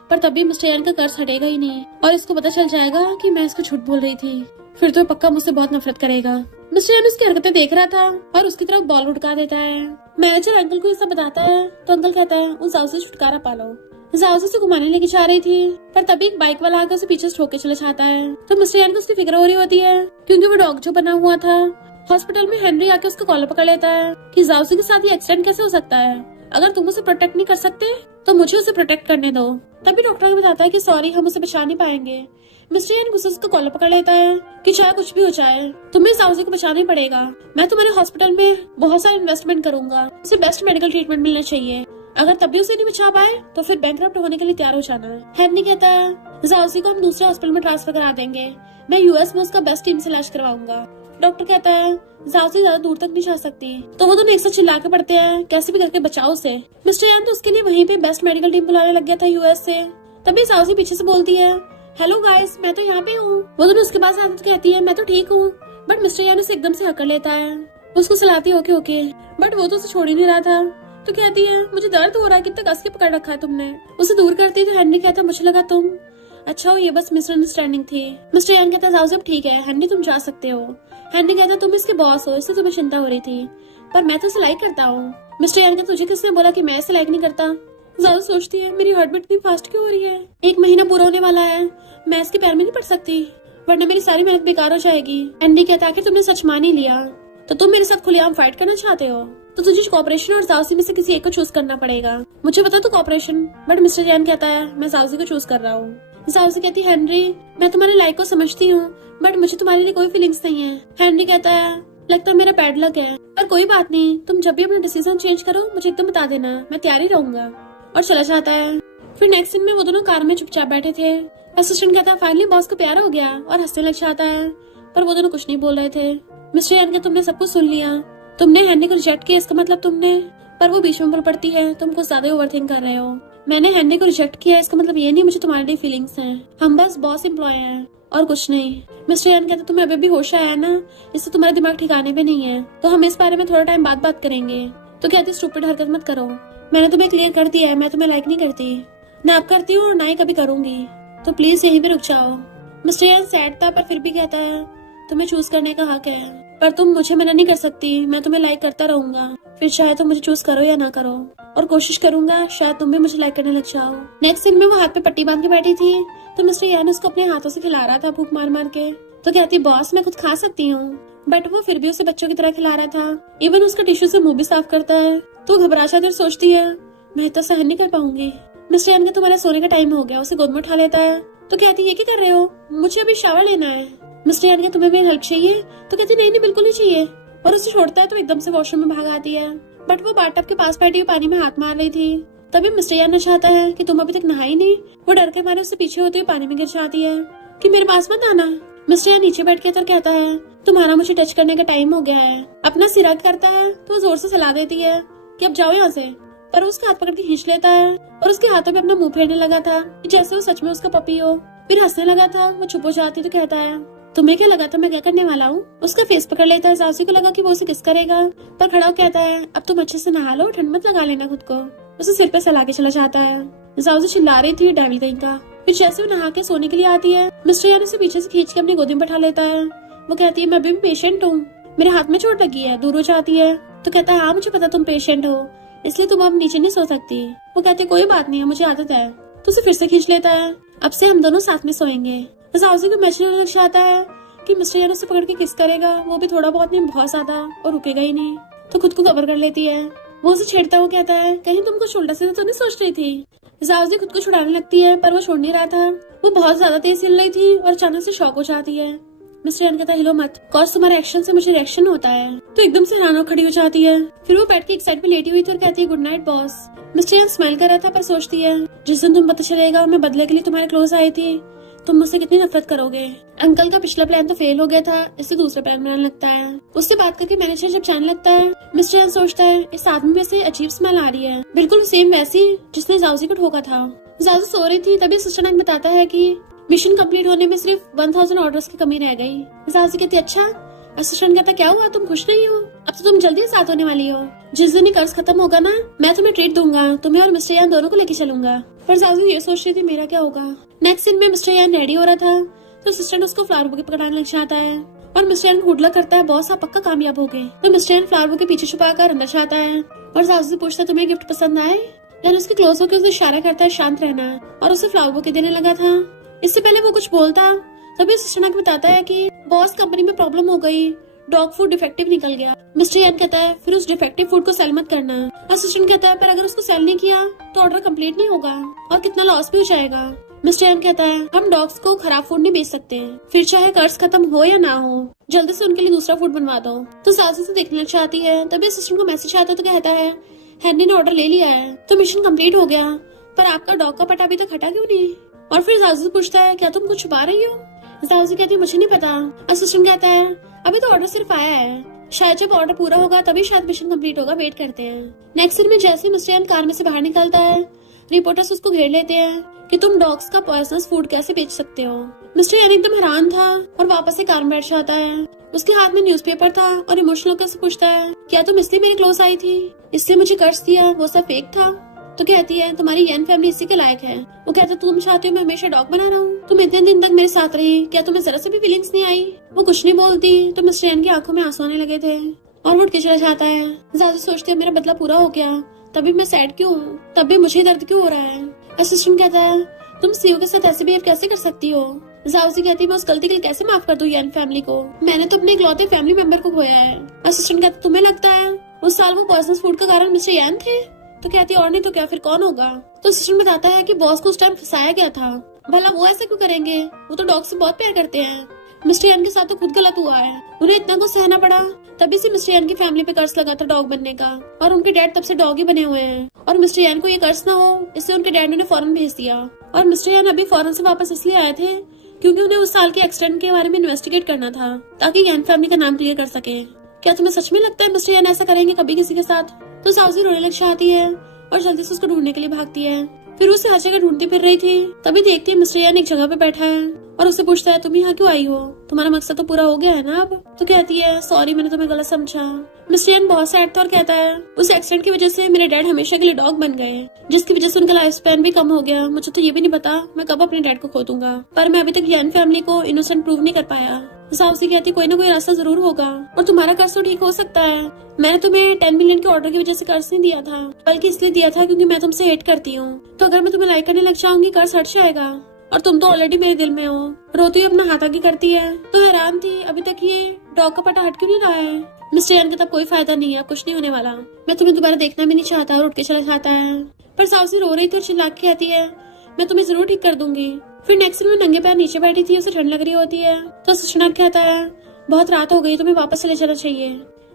पर तभी मिस्टर यान का कर्ज हटेगा ही नहीं और इसको पता चल जाएगा कि मैं इसको झूठ बोल रही थी। फिर तो पक्का मुझसे बहुत नफरत करेगा। मिस्टर यान उसकी हरकतें देख रहा था और उसकी तरफ बॉल उठका देता है। मैनेजर अंकल को ऐसा बताता है तो अंकल कहता है उन जाओसी से छुटकारा पालो। जाओसी से घुमाने लेके जा रही थी पर तभी एक बाइक वाला आकर उसे पीछे से ठोक के चला जाता है। तो मिस्टर यान को उसकी फिक्र हो रही होती है क्योंकि वो डॉग जो बना हुआ था हॉस्पिटल में हेनरी आके उसका कॉलर पकड़ लेता है कि जाओसी के साथ ये एक्सीडेंट कैसे हो सकता है, अगर तुम उसे प्रोटेक्ट नहीं कर सकते तो मुझे उसे प्रोटेक्ट करने दो। तभी डॉक्टर बताता है कि सॉरी हम उसे बचा नहीं पाएंगे। मिस्टर यान गुस्से से उसको कॉलर पकड़ लेता है कि चाहे कुछ भी हो जाए तुम्हें जाओसी को बचाना ही पड़ेगा, मैं तुम्हारे हॉस्पिटल में बहुत सारा इन्वेस्टमेंट करूंगा, उसे बेस्ट मेडिकल ट्रीटमेंट मिलना चाहिए, अगर तब भी उसे नहीं बचा पाए तो फिर बैंकरप्ट होने के लिए तैयार हो जाना है। हेनरी कहता है जाओसी को हम दूसरे हॉस्पिटल में ट्रांसफर करा देंगे, मैं यूएस में उसका बेस्ट टीम से इलाज करवाऊंगा। डॉक्टर कहता है जाओसी ज्यादा दूर तक नहीं जा सकती, तो वो दोनों एक साथ चिल्ला के पड़ते हैं कैसे भी करके बचाओ उसे। मिस्टर यान तो उसके लिए वहीं पे बेस्ट मेडिकल टीम बुलाने लग गया था यूएस से। तभी जाओसी पीछे से बोलती है हेलो गाइस मैं तो यहाँ पे हूँ। वो दोनों उसके पास आकर कहती है मैं तो ठीक हूँ, बट मिस्टर यान उसे एकदम से हकड़ लेता है। उसको सुलाती है ओके, बट वो तो उसे छोड़ ही नहीं रहा था। तो कहती है मुझे दर्द हो रहा है, कितना कस के पकड़ रखा है तुमने। उसे दूर करती है तो हेनरी कहता है मुझे लगा तुम अच्छा हो, ये बस मिसअंडरस्टैंडिंग थी। मिस्टर यान कहता है जाओसी अब ठीक है हेनरी तुम जा सकते हो। हेनरी कहता है तुम इसके बॉस हो इसलिए तुम्हें चिंता हो रही थी, पर मैं तो इसे लाइक करता हूँ। मिस्टर यान कहता तुझे किसने बोला कि मैं इसे लाइक नहीं करता? ज्यादा सोचती है मेरी हार्ट बीट इतनी फास्ट क्यों हो रही है, 1 महीना पूरा होने वाला है, मैं इसके पैर में नहीं पड़ सकती वरना मेरी सारी मेहनत बेकार हो जाएगी। एंडी कहता है कि तुमने सच मान ही लिया तो तुम मेरे साथ खुलेआम फाइट करना चाहते हो, तो तुझे कॉपरेशन और जाओसी में से किसी एक को चूज करना पड़ेगा। मुझे पता तो कॉपरेशन, बट मिस्टर यान कहता है मैं जाओसी को चूज कर रहा हूँ। जाओसी कहती है हेनरी मैं तुम्हारे लाइक को समझती हूँ बट मुझे तुम्हारे लिए कोई फीलिंग्स नहीं है। हेनरी कहता है लगता है मेरा बैड लक है, पर कोई बात नहीं, तुम जब भी अपना डिसीजन चेंज करो मुझे एकदम बता देना, मैं तैयार ही रहूंगा। और चला जाता है। फिर नेक्स्ट सीन में वो दोनों कार में चुपचाप बैठे थे। असिस्टेंट कहता है फाइनली बॉस को प्यार हो गया और हंसने लग जाता है, पर वो दोनों कुछ नहीं बोल रहे थे। मिस्टर यान तुमने सब कुछ सुन लिया, तुमने हेनरी को रिजेक्ट किया इसका मतलब तुमने, पर वो बीच में बोल पड़ती है तुम कुछ ज्यादा ओवरथिंक कर रहे हो। मैंने हेनरी को रिजेक्ट किया इसका मतलब ये नहीं मुझे तुम्हारे लिए फीलिंग्स हैं, हम बस बॉस एम्प्लॉय हैं और कुछ नहीं। मिस्टर यान कहते तुम्हें अभी भी होश आया है ना, इससे तुम्हारा दिमाग ठिकाने पे नहीं है, तो हम इस बारे में थोड़ा टाइम बाद बात करेंगे। तो कहती स्टूपिड हरकत मत करो, मैंने तुम्हें क्लियर कर दिया है मैं तुम्हें लाइक नहीं करती, ना अब करती हूँ और ना ही कभी करूंगी, तो प्लीज यहीं पे रुक जाओ। मिस्टर यान सैड था पर फिर भी कहता है तुम्हें चूज करने का हक है, पर तुम मुझे मना नहीं कर सकती, मैं तुम्हें लाइक करता रहूंगा, फिर चाहे तुम मुझे चूज करो या ना करो, और कोशिश करूंगा शायद तुम भी मुझे लाइक करने लग जाओ। नेक्स्ट सीन में वो हाथ पे पट्टी बांध के बैठी थी, तो मिस्टर यान उसको अपने हाथों से खिला रहा था भूख मार मार के। तो कहती बॉस मैं खुद खा सकती हूँ, बट वो फिर भी उसे बच्चों की तरह खिला रहा था, इवन उसका टिश्यू से मुंह भी साफ करता है। तो घबरा जाती और सोचती है मैं तो सहन नहीं कर पाऊंगी, मिस्टर यान का तुम्हारा सोने का टाइम हो गया, उसे गोद में उठा लेता है। तो कहती है ये क्या कर रहे हो, मुझे अभी शावर लेना है। मिस्टर यान का तुम्हें मेरी हेल्प चाहिए? तो कहती नहीं नहीं बिल्कुल नहीं चाहिए, और उसे छोड़ता है तो एकदम से वॉशरूम में भाग आती है। बट वो बाथटब के पास बैठी हुई पानी में हाथ मार रही थी। तभी मिस्टर यान चाहता है कि तुम अभी तक नहाई नहीं। वो डर के मारे उससे पीछे होते हुए पानी में गिर जाती है कि मेरे पास मत आना। मिस्टर यान नीचे बैठ के तो कहता है तुम्हारा मुझे टच करने का टाइम हो गया है। अपना सिर रग करता है तो वो जोर से सलाह देती है कि अब जाओ यहाँ से, पर उसका हाथ पकड़ के खींच लेता है और उसके हाथों में अपना मुंह फेरने लगा था जैसे वो सच में उसका पपी हो। फिर हंसने लगा था। वो चुप हो जाती तो कहता है तुम्हें क्या लगा था मैं क्या करने वाला हूँ? उसका फेस पकड़ लेता है। जाउजी को लगा कि वो उसे किस करेगा, पर खड़ा होकर कहता है अब तुम अच्छे से नहा लो, ठंड मत लगा लेना खुद को। उसे सिर पे सला के चला जाता है। जाउजी चिल्ला रही थी डेविल कहीं का। फिर जैसे वो नहा के सोने के लिए आती है, मिस्टर यान उसे पीछे से खींच के अपनी गोदी में बैठा लेता है। वो कहती है मैं अभी भी पेशेंट हूँ, मेरे हाथ में चोट लगी है। दूर हो जाती है तो कहता है हाँ मुझे पता तुम पेशेंट हो, इसलिए तुम अब नीचे नहीं सो सकती। वो कहते है कोई बात नहीं है, मुझे आदत है। तो उसे फिर से खींच लेता है। अब से हम दोनों साथ में सोएंगे। जाउजी को मैच लग जाता है कि मिस्टर यान उसे पकड़ के किस करेगा, वो भी थोड़ा बहुत नहीं बहुत ज्यादा, और रुकेगा ही नहीं। तो खुद को कवर कर लेती है। वो उसे छेड़ता हुआ कहता है कहीं तुम कुछ उल्टा सीधा तो नहीं सोच रही थी। जाउजी खुद को छुड़ाने लगती है पर वो छोड़ नहीं रहा था। वो बहुत ज्यादा तेज हिल रही थी और अचानक से शॉक हो जाती है। मिस्टर यान कहता है हिलो मत, कॉज तुम्हारे एक्शन से मुझे रिएक्शन होता है। तो एकदम से हैरान होकर खड़ी हो जाती है। फिर वो बैठ के एक साइड पे लेटी हुई थी और कहती है गुड नाइट बॉस। मिस्टर यान स्माइल कर रहा था पर सोचती है जिस दिन तुम पता चलेगा मैं बदले के लिए तुम्हारे क्लोज आई थी, तुम मुझसे कितनी नफरत करोगे। अंकल का पिछला प्लान तो फेल हो गया था, इससे दूसरा प्लान बनाने लगता है। उससे बात करके मैनेजर जब जाने लगता है, मिस्टर यान सोचता है इस आदमी में से अजीब स्मेल आ रही है, बिल्कुल सेम वैसी जिसने जाउजी को ठोका था। जाउजी सो रही थी तभी असिस्टेंट बताता है कि मिशन कंप्लीट होने में सिर्फ 1000 ऑर्डर्स की कमी रह गई। जाउजी कहती अच्छा। असिस्टेंट कहता क्या हुआ, तुम खुश नहीं हो? अब तो तुम जल्दी साथ होने वाली हो। जिस दिन कर्ज खत्म होगा ना, मैं तुम्हें ट्रीट दूंगा, तुम्हें और मिस्टर यान दोनों को लेके चलूंगा। पर जाउजी ये सोच रही थी मेरा क्या होगा। नेक्स्ट सीन में मिस्टर यान रेडी हो रहा था तो असिस्टेंट उसको फ्लावर बुके पकड़ाने लग जाता है और मिस्टर यान गुड लक करता है बॉस आप पक्का कामयाब हो गए। तो मिस्टर यान फ्लावर बुके पीछे छुपा कर अंदर जाता है और जाउजी पूछता है तुम्हें गिफ्ट पसंद आए। यान उसके क्लोज होकर उसे इशारा करता है शांत रहना, और उसे फ्लावर बुके देने लगा था। इससे पहले वो कुछ बोलता तभी असिस्टेंट बताता है कि बॉस कंपनी में प्रॉब्लम हो गई, डॉग फूड डिफेक्टिव निकल गया। मिस्टर यान कहता है फिर उस डिफेक्टिव फूड को सेल मत करना। असिस्टेंट कहता है पर अगर उसको सेल नहीं किया तो ऑर्डर कंप्लीट नहीं होगा और कितना लॉस भी हो जाएगा। मिस्टर यान कहता है हम डॉग्स को खराब फूड नहीं बेच सकते, फिर चाहे कर्ज खत्म हो या ना हो, जल्दी से उनके लिए दूसरा फूड बनवा दो। तो साजी से देखना चाहती है तभी असिस्टेंट को मैसेज आता है तो कहता है हेनरी ने ऑर्डर ले लिया है तो मिशन कंप्लीट हो गया, पर आपका डॉग का पटा अभी तक हटा क्यों नहीं? और फिर जाजी पूछता है क्या तुम कुछ छुपा रही हो? जाजी कहती है मुझे नहीं पता। असिस्टेंट कहता है अभी तो ऑर्डर सिर्फ आया है, शायद जब ऑर्डर पूरा होगा तभी शायद मिशन कंप्लीट होगा, वेट करते हैं। नेक्स्ट सीन में जैसे मिस्टर यान कार में से बाहर निकलता है, रिपोर्टर्स उसको घेर लेते हैं कि तुम डॉग्स का पॉइजनस फूड कैसे बेच सकते हो। मिस्टर यान एकदम हैरान था और वापस से कार में बैठ जाता है। उसके हाथ में न्यूज़पेपर था और इमोशनल होकर से पूछता है क्या तुम इसलिए मेरे क्लोज आई थी, इसलिए मुझे कर्ज दिया, वो सब फेक था? तो कहती है तुम्हारी यान फैमिली इसी के लायक है। वो कहता तुम चाहती हो मैं हमेशा डॉग बना रहा हूँ, तुम इतने दिन तक मेरे साथ रही, क्या तुम्हें जरा से भी फीलिंग्स नहीं आई? वो कुछ नहीं बोलती तो मिस्टर यान की आंखों में आंसू आने लगे थे और उठ के चला जाता है। ज्यादा सोचते है मेरा बदला पूरा हो गया, तभी मैं सैड क्यों हूँ, तब भी मुझे दर्द क्यों हो रहा है। असिस्टेंट कहता है तुम सीओ के साथ ऐसे बिहेव कैसे कर सकती हो? जाउजी कहती है मैं उस गलती के लिए कैसे माफ कर दूं यान फैमिली को, मैंने तो अपने इकलौते फैमिली मेंबर को खोया है। असिस्टेंट कहता तुम्हें लगता है उस साल वो पॉइजनस फूड का कारण मिस्टर यान थे? तो कहती है और नहीं तो क्या, फिर कौन होगा? तो असिस्टेंट बताता है कि बॉस को उस टाइम फंसाया गया था, भला वो ऐसा क्यों करेंगे, वो तो डॉग से बहुत प्यार करते हैं। मिस्टर यान के साथ तो खुद गलत हुआ है, उन्हें इतना कुछ सहना पड़ा, तभी से मिस्टर यान की फैमिली पे कर्ज लगा था डॉग बनने का, और उनके डैड तब से डॉग ही बने हुए हैं। और मिस्टर यान को ये कर्ज ना हो इसलिए उनके डैड ने उन्हें फॉरेन भेज दिया। और मिस्टर यान अभी फॉरेन से वापस इसलिए आए थे क्योंकि उन्हें उस साल के एक्सीडेंट के बारे में इन्वेस्टिगेट करना था ताकि यान फैमिली का नाम क्लियर कर सके। क्या तुम्हें सच में लगता है मिस्टर यान ऐसा करेंगे कभी किसी के साथ? तो साउजी रोने लग जाती है और जल्दी से उसको ढूंढने के लिए भागती है। फिर उसे हर जगह ढूंढती फिर रही थी, तभी देखती है मिस्टर यान एक जगह पे बैठा है और उससे पूछता है तुम यहाँ क्यों आई हो, तुम्हारा मकसद तो पूरा हो गया है ना अब? तो कहती है सॉरी मैंने तुम्हें गलत समझा। मिस्टर यान बहुत सैड था और कहता है उस एक्सीडेंट की वजह से मेरे डैड हमेशा के लिए डॉग बन गए, जिसकी वजह से उनका लाइफ स्पैन भी कम हो गया। मुझे तो ये भी नहीं पता मैं कब अपने डैड को खो दूंगा, पर मैं अभी तक यान फैमिली को इनोसेंट प्रूव नहीं कर पाया। साउसी कहती कोई ना कोई रास्ता जरूर होगा और तुम्हारा कर्ज तो ठीक हो सकता है। मैंने तुम्हें 10 मिलियन के ऑर्डर की वजह से कर्ज नहीं दिया था, बल्कि इसलिए दिया था क्योंकि मैं तुमसे हेट करती हूँ, तो अगर मैं तुम्हें लाइक करने लग जाऊंगी कर्ज हट जाएगा। और तुम तो ऑलरेडी मेरे दिल में हो। रोती हुई अपना हाथ आगे करती है। तो हैरान थी अभी तक ये डॉग का पटा हट क्यों नहीं रहा है। मिस्टर यान का तब कोई फायदा नहीं है, कुछ नहीं होने वाला, मैं तुम्हें दोबारा देखना भी नहीं चाहता, और उठ के चला जाता है। पर साउसी रो रही थी और चिल्ला के कहती है मैं तुम्हें जरूर ठीक कर दूंगी। फिर नेक्स्ट दिन नंगे पैर नीचे बैठी थी, उसे ठंड लग रही होती है। तो असिस्टेंट कहता है बहुत रात हो गई, तुम्हें वापस चले जाना चाहिए।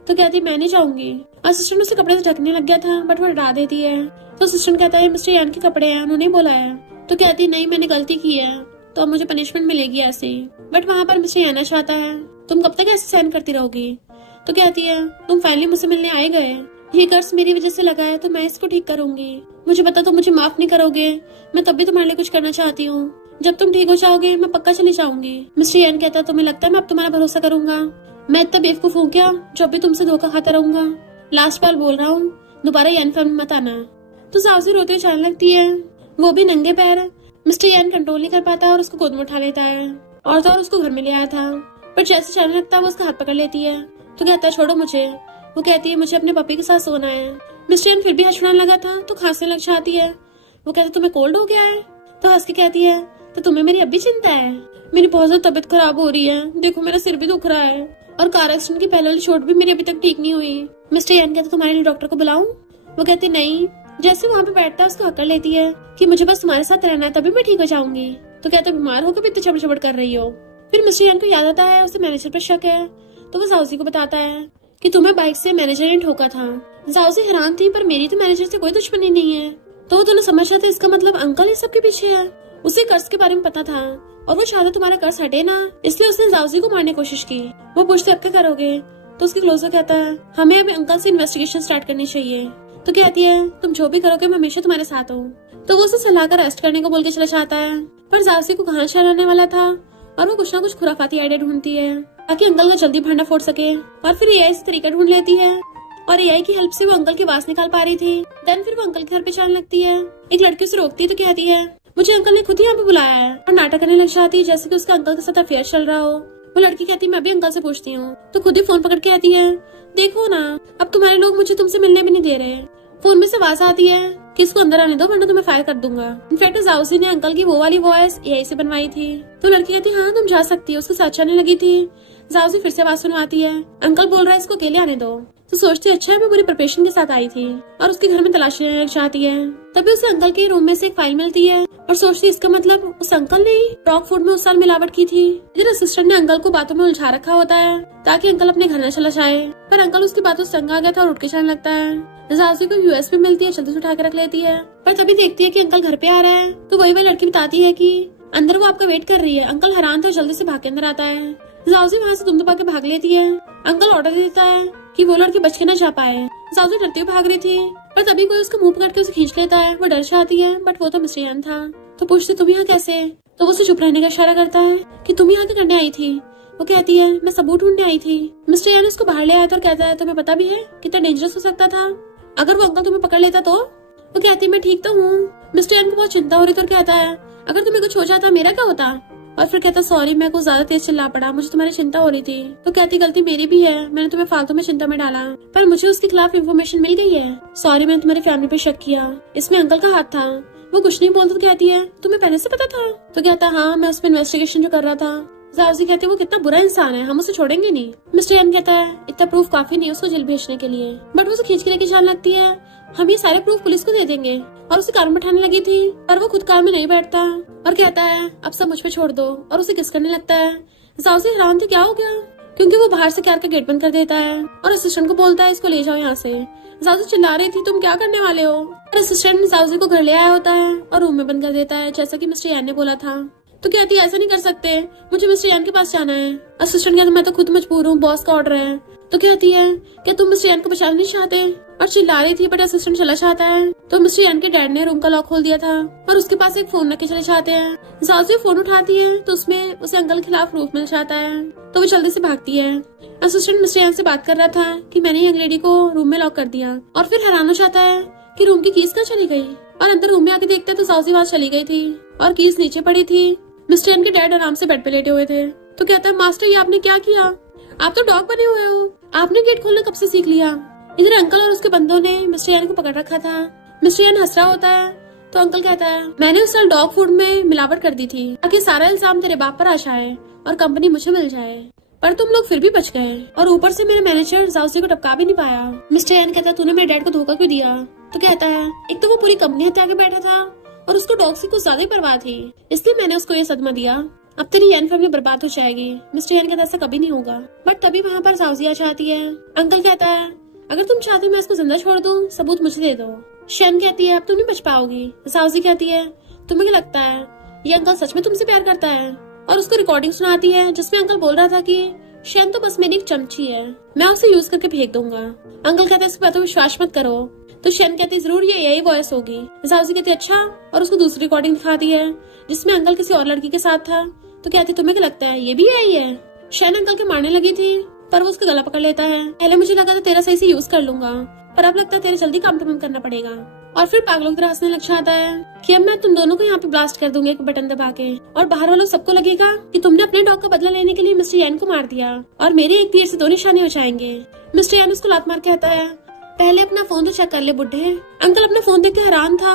तो कहती है मैं नहीं जाऊंगी। असिस्टेंट उसे कपड़े से ढकने लग गया था, बट वो डरा देती है। तो असिस्टेंट कहता है मिस्टर यान के कपड़े हैं, उन्होंने बोला है। तो कहती नहीं मैंने गलती की है, तो अब मुझे पनिशमेंट मिलेगी ऐसे ही। बट वहाँ पर मिस्टर याना चाहता है तुम कब तक ऐसे सहन करती रहोगी। तो कहती है तुम फाइनली मुझसे मिलने आए गए, ये कर्ज मेरी वजह से लगा है, तो मैं इसको ठीक करूंगी। मुझे पता तो मुझे माफ नहीं करोगे, मैं तब भी तुम्हारे लिए कुछ करना चाहती हूँ। जब तुम ठीक हो जाओगे मैं पक्का चली जाऊंगी। मिस्टर यान कहता है तुम्हें लगता है मैं अब तुम्हारा भरोसा करूंगा? मैं इतना बेवकूफ हूँ क्या जो अब भी तुमसे धोखा खाता रहूंगा? लास्ट बार बोल रहा हूँ, दोबारा यान फैमिली मत आना। तो साउसी रोते हुए जाने लगती है, वो भी नंगे पैर। मिस्टर यान कंट्रोल नहीं कर पाता और उसको गोद में उठा लेता है, और तो और उसको घर में ले आया था। पर जैसे चलने लगता है वो उसका हाथ पकड़ लेती है। तो कहता है छोड़ो मुझे। वो कहती है मुझे अपने पपी के साथ सोना है। मिस्टर यान फिर भी हंसने लगा था तो खांसने लग जाती है। वो कहते तुम्हें कोल्ड हो गया है? तो हंस के कहती है तो तुम्हें मेरी अब भी चिंता है? मेरी बहुत ज्यादा तबीयत खराब हो रही है, देखो मेरा सिर भी दुख रहा है, और कार एक्सीडेंट की पहले वाली चोट भी मेरी अभी तक ठीक नहीं हुई। मिस्टर यान कहते तुम्हारे लिए डॉक्टर को बुलाऊं? वो कहती नहीं। जैसे वहाँ पे बैठता है उसको हक कर लेती है कि मुझे बस तुम्हारे साथ रहना है, तभी मैं ठीक हो जाऊंगी। तो कहते बीमार होकर भी इतनी चबड़ चबड़ कर रही हो। फिर मिस्टर यान को याद आता है उसे मैनेजर पर शक है, तो वो साउसी को बताता है कि तुम्हें बाइक से मैनेजर ने ठोका था। साउसी हैरान थी, पर मेरी तो मैनेजर से कोई दुश्मनी नहीं है। तो वो दोनों समझ जाते इसका मतलब अंकल इस सब के पीछे है। उसे कर्ज के बारे में पता था और वो चाहता तुम्हारा कर्ज हटे ना, इसलिए उसने जाउजी को मारने की कोशिश की। वो पूछते अब क्या करोगे? तो उसकी क्लोजर कहता है हमें अभी अंकल से इन्वेस्टिगेशन स्टार्ट करनी चाहिए। तो कहती है तुम जो भी करोगे मैं हमेशा तुम्हारे साथ हूँ। तो वो उसे सलाह कर अरेस्ट करने को बोल के चला जाता है, पर जाउजी को कहाँ शहराने वाला था, और वो कुछ ना कुछ खुराफाती आइडिया ढूंढती है ताकि अंकल का जल्दी भांडा फोड़ सके। और फिर एआई से तरीका ढूंढ लेती है, और एआई की हेल्प से वो अंकल की आवाज निकाल पा रही थी। देन फिर वो अंकल के घर पे जाने लगती है। एक लड़की उसे रोकती है तो कहती है मुझे अंकल ने खुद ही यहाँ पे बुलाया है, और नाटक करने लग जाती है जैसे कि उसका अंकल के साथ अफेयर चल रहा हो। वो लड़की कहती है मैं भी अंकल से पूछती हूँ। तो खुद ही फोन पकड़ के कहती है देखो ना अब तुम्हारे लोग मुझे तुमसे मिलने भी नहीं दे रहे। फोन में से आवाज आती है कि इसको अंदर आने दो वरना तुम्हें फायर कर दूंगा। इनफैक्ट जाउसी ने अंकल की वो वाली वॉइस एआई से बनवाई थी। तो लड़की कहती है हाँ तुम जा सकती हो, उसको सच आने लगी थी। जाउसी फिर से आवाज सुनवाती है अंकल बोल रहा है इसको अकेले आने दो। तो सोचती अच्छा है मैं पूरी प्रिपरेशन के साथ आई थी, और उसके घर में तलाशी लेने लग जाती है। तभी उसे अंकल के रूम में से एक फाइल मिलती है और सोचती इसका मतलब उस अंकल ने डॉग फूड में उस साल मिलावट की थी। इधर असिस्टेंट ने अंकल को बातों में उलझा रखा होता है ताकि अंकल अपने घर न चला जाए, पर अंकल उसकी बातों से तंग आ गया था और उठ के जाने लगता है। जाउसी को यूएस में मिलती है, जल्दी से उठा के रख लेती है, पर तभी देखती है कि अंकल घर पे आ रहा है। तो वही लड़की बताती है कि अंदर वो आपका वेट कर रही है। अंकल हैरान था, जल्दी से भाग के अंदर आता है। जाउसी वहाँ से दुम दुबा के भाग लेती है। अंकल ऑर्डर देता है कि वो लड़की बच के न जा पाए। जाउसी डरती हुई भाग रही थी, पर तभी कोई उसका मुंह पकड़ के उसे खींच लेता है। वो डर जाती है, बट वो तो मिस्टर यान था। तो पूछती तुम यहाँ कैसे? तो वो उसे चुप रहने का इशारा करता है कि तुम यहाँ क्या करने आई थी। वो कहती है मैं सबूत ढूंढने आई थी। मिस्टर यान उसको बाहर ले आया था और कहता है तुम्हें पता भी है कितना डेंजरस हो सकता था अगर वो अंकल तुम्हें पकड़ लेता तो? वो कहती है मैं ठीक तो हूँ। मिस्टर यान को बहुत चिंता हो रही थी और कहता है अगर तुम्हें कुछ हो जाता मेरा क्या होता? और फिर कहता सॉरी मैं कुछ ज्यादा तेज चिल्ला पड़ा, मुझे तुम्हारी चिंता हो रही थी। तो कहती गलती मेरी भी है, मैंने तुम्हें फालतू में चिंता में डाला, पर मुझे उसके खिलाफ इन्फॉर्मेशन मिल गई है। सॉरी मैंने तुम्हारी फैमिली पे शक किया, इसमें अंकल का हाथ था। वो कुछ नहीं बोलती तो कहती है तुम्हें पहले से पता था? तो कहता हाँ मैं उस पर इन्वेस्टिगेशन जो कर रहा था। जाउसी कहती है वो कितना बुरा इंसान है, हम उसे छोड़ेंगे नहीं। मिस्टर यान कहता है इतना प्रूफ काफी नहीं उसको जेल भेजने के लिए, बट वो उसे खींच के लेके जाने लगती है। हम ये सारे प्रूफ पुलिस को दे देंगे। और उसे कार में बैठाने लगी थी, पर वो खुद कार में नहीं बैठता और कहता है अब सब मुझ पे छोड़ दो, और उसे किस करने लगता है। जाउसी हैरान थी क्या हो गया, क्योंकि वो बाहर से कार का गेट बंद कर देता है और असिस्टेंट को बोलता है इसको ले जाओ यहाँ से। जाउसी चिल्ला रही थी तुम क्या करने वाले हो, और असिस्टेंट जाउसी को घर ले आया होता है और रूम में बंद कर देता है जैसा कि मिस्टर यान ने बोला था। तो कहती है ऐसा नहीं कर सकते, मुझे मिस्टर यान के पास जाना है। असिस्टेंट कहता मैं तो खुद मजबूर हूँ, बॉस का ऑर्डर है। तो कहती है क्या तुम मिस्टर यान को बचाना नहीं चाहते, और चिल्ला रही थी बट असिस्टेंट चला जाता है। तो मिस्टर यान के डैड ने रूम का लॉक खोल दिया था और उसके पास एक फोन रखे चले जाते हैं। जाउसी फोन उठाती है तो उसमें उसे अंकल के खिलाफ प्रूफ मिल जाता है, तो वो जल्दी से भागती है। असिस्टेंट मिस्टर यान से बात कर रहा था कि मैंने यंग लेडी को रूम में लॉक कर दिया, और फिर हैरान हो जाता है कि रूम की कीज कहाँ चली गई, और अंदर रूम में आके देखते तो जाउसी वहाँ चली गई थी और कीज नीचे पड़ी थी। मिस्टर यान के डैड आराम से बेड पे लेटे हुए थे। तो कहता है मास्टर ये आपने क्या किया, आप तो डॉग बने हुए हो, आपने गेट खोलना कब से सीख लिया। इधर अंकल और उसके बंदों ने मिस्टर यान को पकड़ रखा था। मिस्टर यान हंस रहा होता है तो अंकल कहता है मैंने उस साल डॉग फूड में मिलावट कर दी थी ताकि सारा इल्जाम तेरे बाप पर आ जाए और कंपनी मुझे मिल जाए, पर तुम लोग फिर भी बच गए और ऊपर से मेरे मैनेजर जाउसी को टपका भी नहीं पाया। मिस्टर एन कहता है तूने मेरे डैड को धोखा क्यों दिया? तो कहता है एक तो वो पूरी कंपनी हत्या के बैठा था और उसको डॉग से कुछ ज्यादा ही परवाह थी, इसलिए मैंने उसको ये सदमा दिया। अब तेरी एन फैमिली बर्बाद हो जाएगी। मिस्टर एन कहता ऐसा कभी नहीं होगा, बट तभी वहाँ पर साउजिया चाहती है। अंकल कहता है अगर तुम चाहते हो मैं इसको जिंदा छोड़ दूं, सबूत मुझे दे दो। शन कहती है अब तुम नहीं बच पाओगी। साउजी कहती है तुम्हें क्या लगता है ये अंकल सच में तुमसे प्यार करता है? और उसको रिकॉर्डिंग सुनाती है जिसमें अंकल बोल रहा था कि शन तो बस मेरी एक चमची है, मैं उसे यूज करके फेंक दूंगा। अंकल कहता है इस पर तो विश्वास मत करो। तो शन कहती है जरूर ये यही वॉइस होगी। साउजी कहती है अच्छा, और उसको दूसरी रिकॉर्डिंग दिखाती है जिसमें अंकल किसी और लड़की के साथ था। तो कहती तुम्हें क्या लगता है ये भी यही है? शन अंकल के मारने लगी थी पर वो उसका गला पकड़ लेता है। पहले मुझे लगा था तेरा सही से यूज कर लूंगा, पर अब लगता है तेरे जल्दी काम तमाम करना पड़ेगा। और फिर पागलों की तरह हंसने लग जाता है कि अब मैं तुम दोनों को यहाँ पे ब्लास्ट कर दूंगी एक बटन दबा के, और बाहर वालों सबको लगेगा कि तुमने अपने डॉग का बदला लेने के लिए मिस्टर यान को मार दिया और मेरे एक तीर से 2 निशाने हो जाएंगे। मिस्टर यान उसको लात मार कहता है पहले अपना फोन तो चेक कर ले बुड्ढे। अंकल अपना फोन देख के हैरान था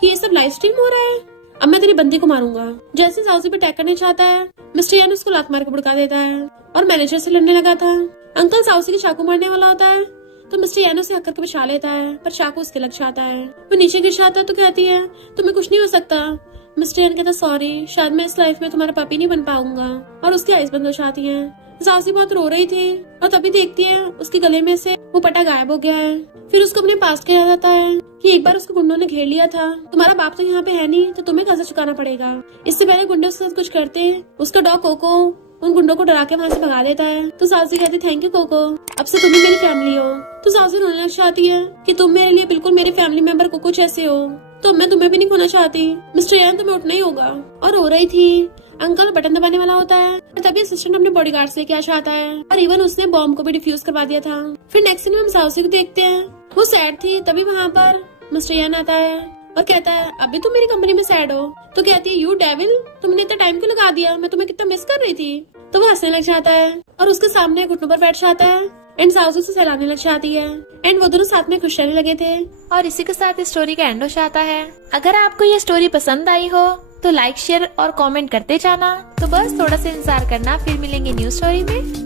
कि ये सब लाइव स्ट्रीम हो रहा है, अब मैं तेरी बंदी को मारूंगा। जैसे साउजी पे अटैक करने चाहता है मिस्टर यान उसको लात मार के भड़का देता है और मैनेजर से लड़ने लगा था। अंकल साउजी की चाकू मारने वाला होता है तो मिस्टर यानो से हक करके बचा लेता है, पर चाकू उसके लग जाता है। वो नीचे गिर जाता है तो कहती है तुम्हें कुछ नहीं हो सकता। मिस्टर यान कहता सॉरी, शायद मैं इस लाइफ में तुम्हारा पपी नहीं बन पाऊंगा, और उसकी आइज बंद हो जाती है। साउजी बहुत रो रही थी और तभी देखती है उसके गले में से वो पटा गायब हो गया है। फिर उसको अपने पास कहा जाता है कि एक बार उसको गुंडों ने घेर लिया था, तुम्हारा बाप तो यहाँ पे है नहीं तो तुम्हें कर्जा चुकाना पड़ेगा। इससे पहले गुंडे उसके साथ कुछ करते, उसका डॉग कोको उन गुंडों को डरा के वहाँ से भगा देता है। तो साउजी कहती थैंक यू कोको, अब से तुम ही मेरी फैमिली हो। तो साउजी रोने लग जाती है कि तुम मेरे लिए बिल्कुल मेरे फैमिली मेंबर कोको जैसे हो, तो मैं तुम्हें भी नहीं खोना चाहती। मिस्टर यान तुम्हें उठना ही होगा। और रो रही थी। अंकल बटन दबाने वाला होता है तभी असिस्टेंट अपने बॉडीगार्ड से लेके आ जाता है और इवन उसने बॉम्ब को भी डिफ्यूज करवा दिया था। फिर नेक्स्ट सीन में हम साउजी को देखते हैं, वो सैड थी। तभी वहाँ पर मिस्टर यान आता है और कहता है अभी तुम मेरी कंपनी में सैड हो? तो कहती है यू डेविल, तुमने इतना टाइम क्यों लगा दिया, मैं तुम्हें कितना मिस कर रही थी। तो वो हंसने लग जाता है और उसके सामने घुटनों पर बैठ जाता है एंड साउजी से सहलाने लग जाती है एंड वो दोनों साथ में खुश रहने लगे थे। और इसी के साथ इस स्टोरी का एंड हो जाता है। अगर आपको ये स्टोरी पसंद आई हो तो लाइक शेयर और कमेंट करते जाना। तो बस थोड़ा सा इंतजार करना, फिर मिलेंगे न्यू स्टोरी में।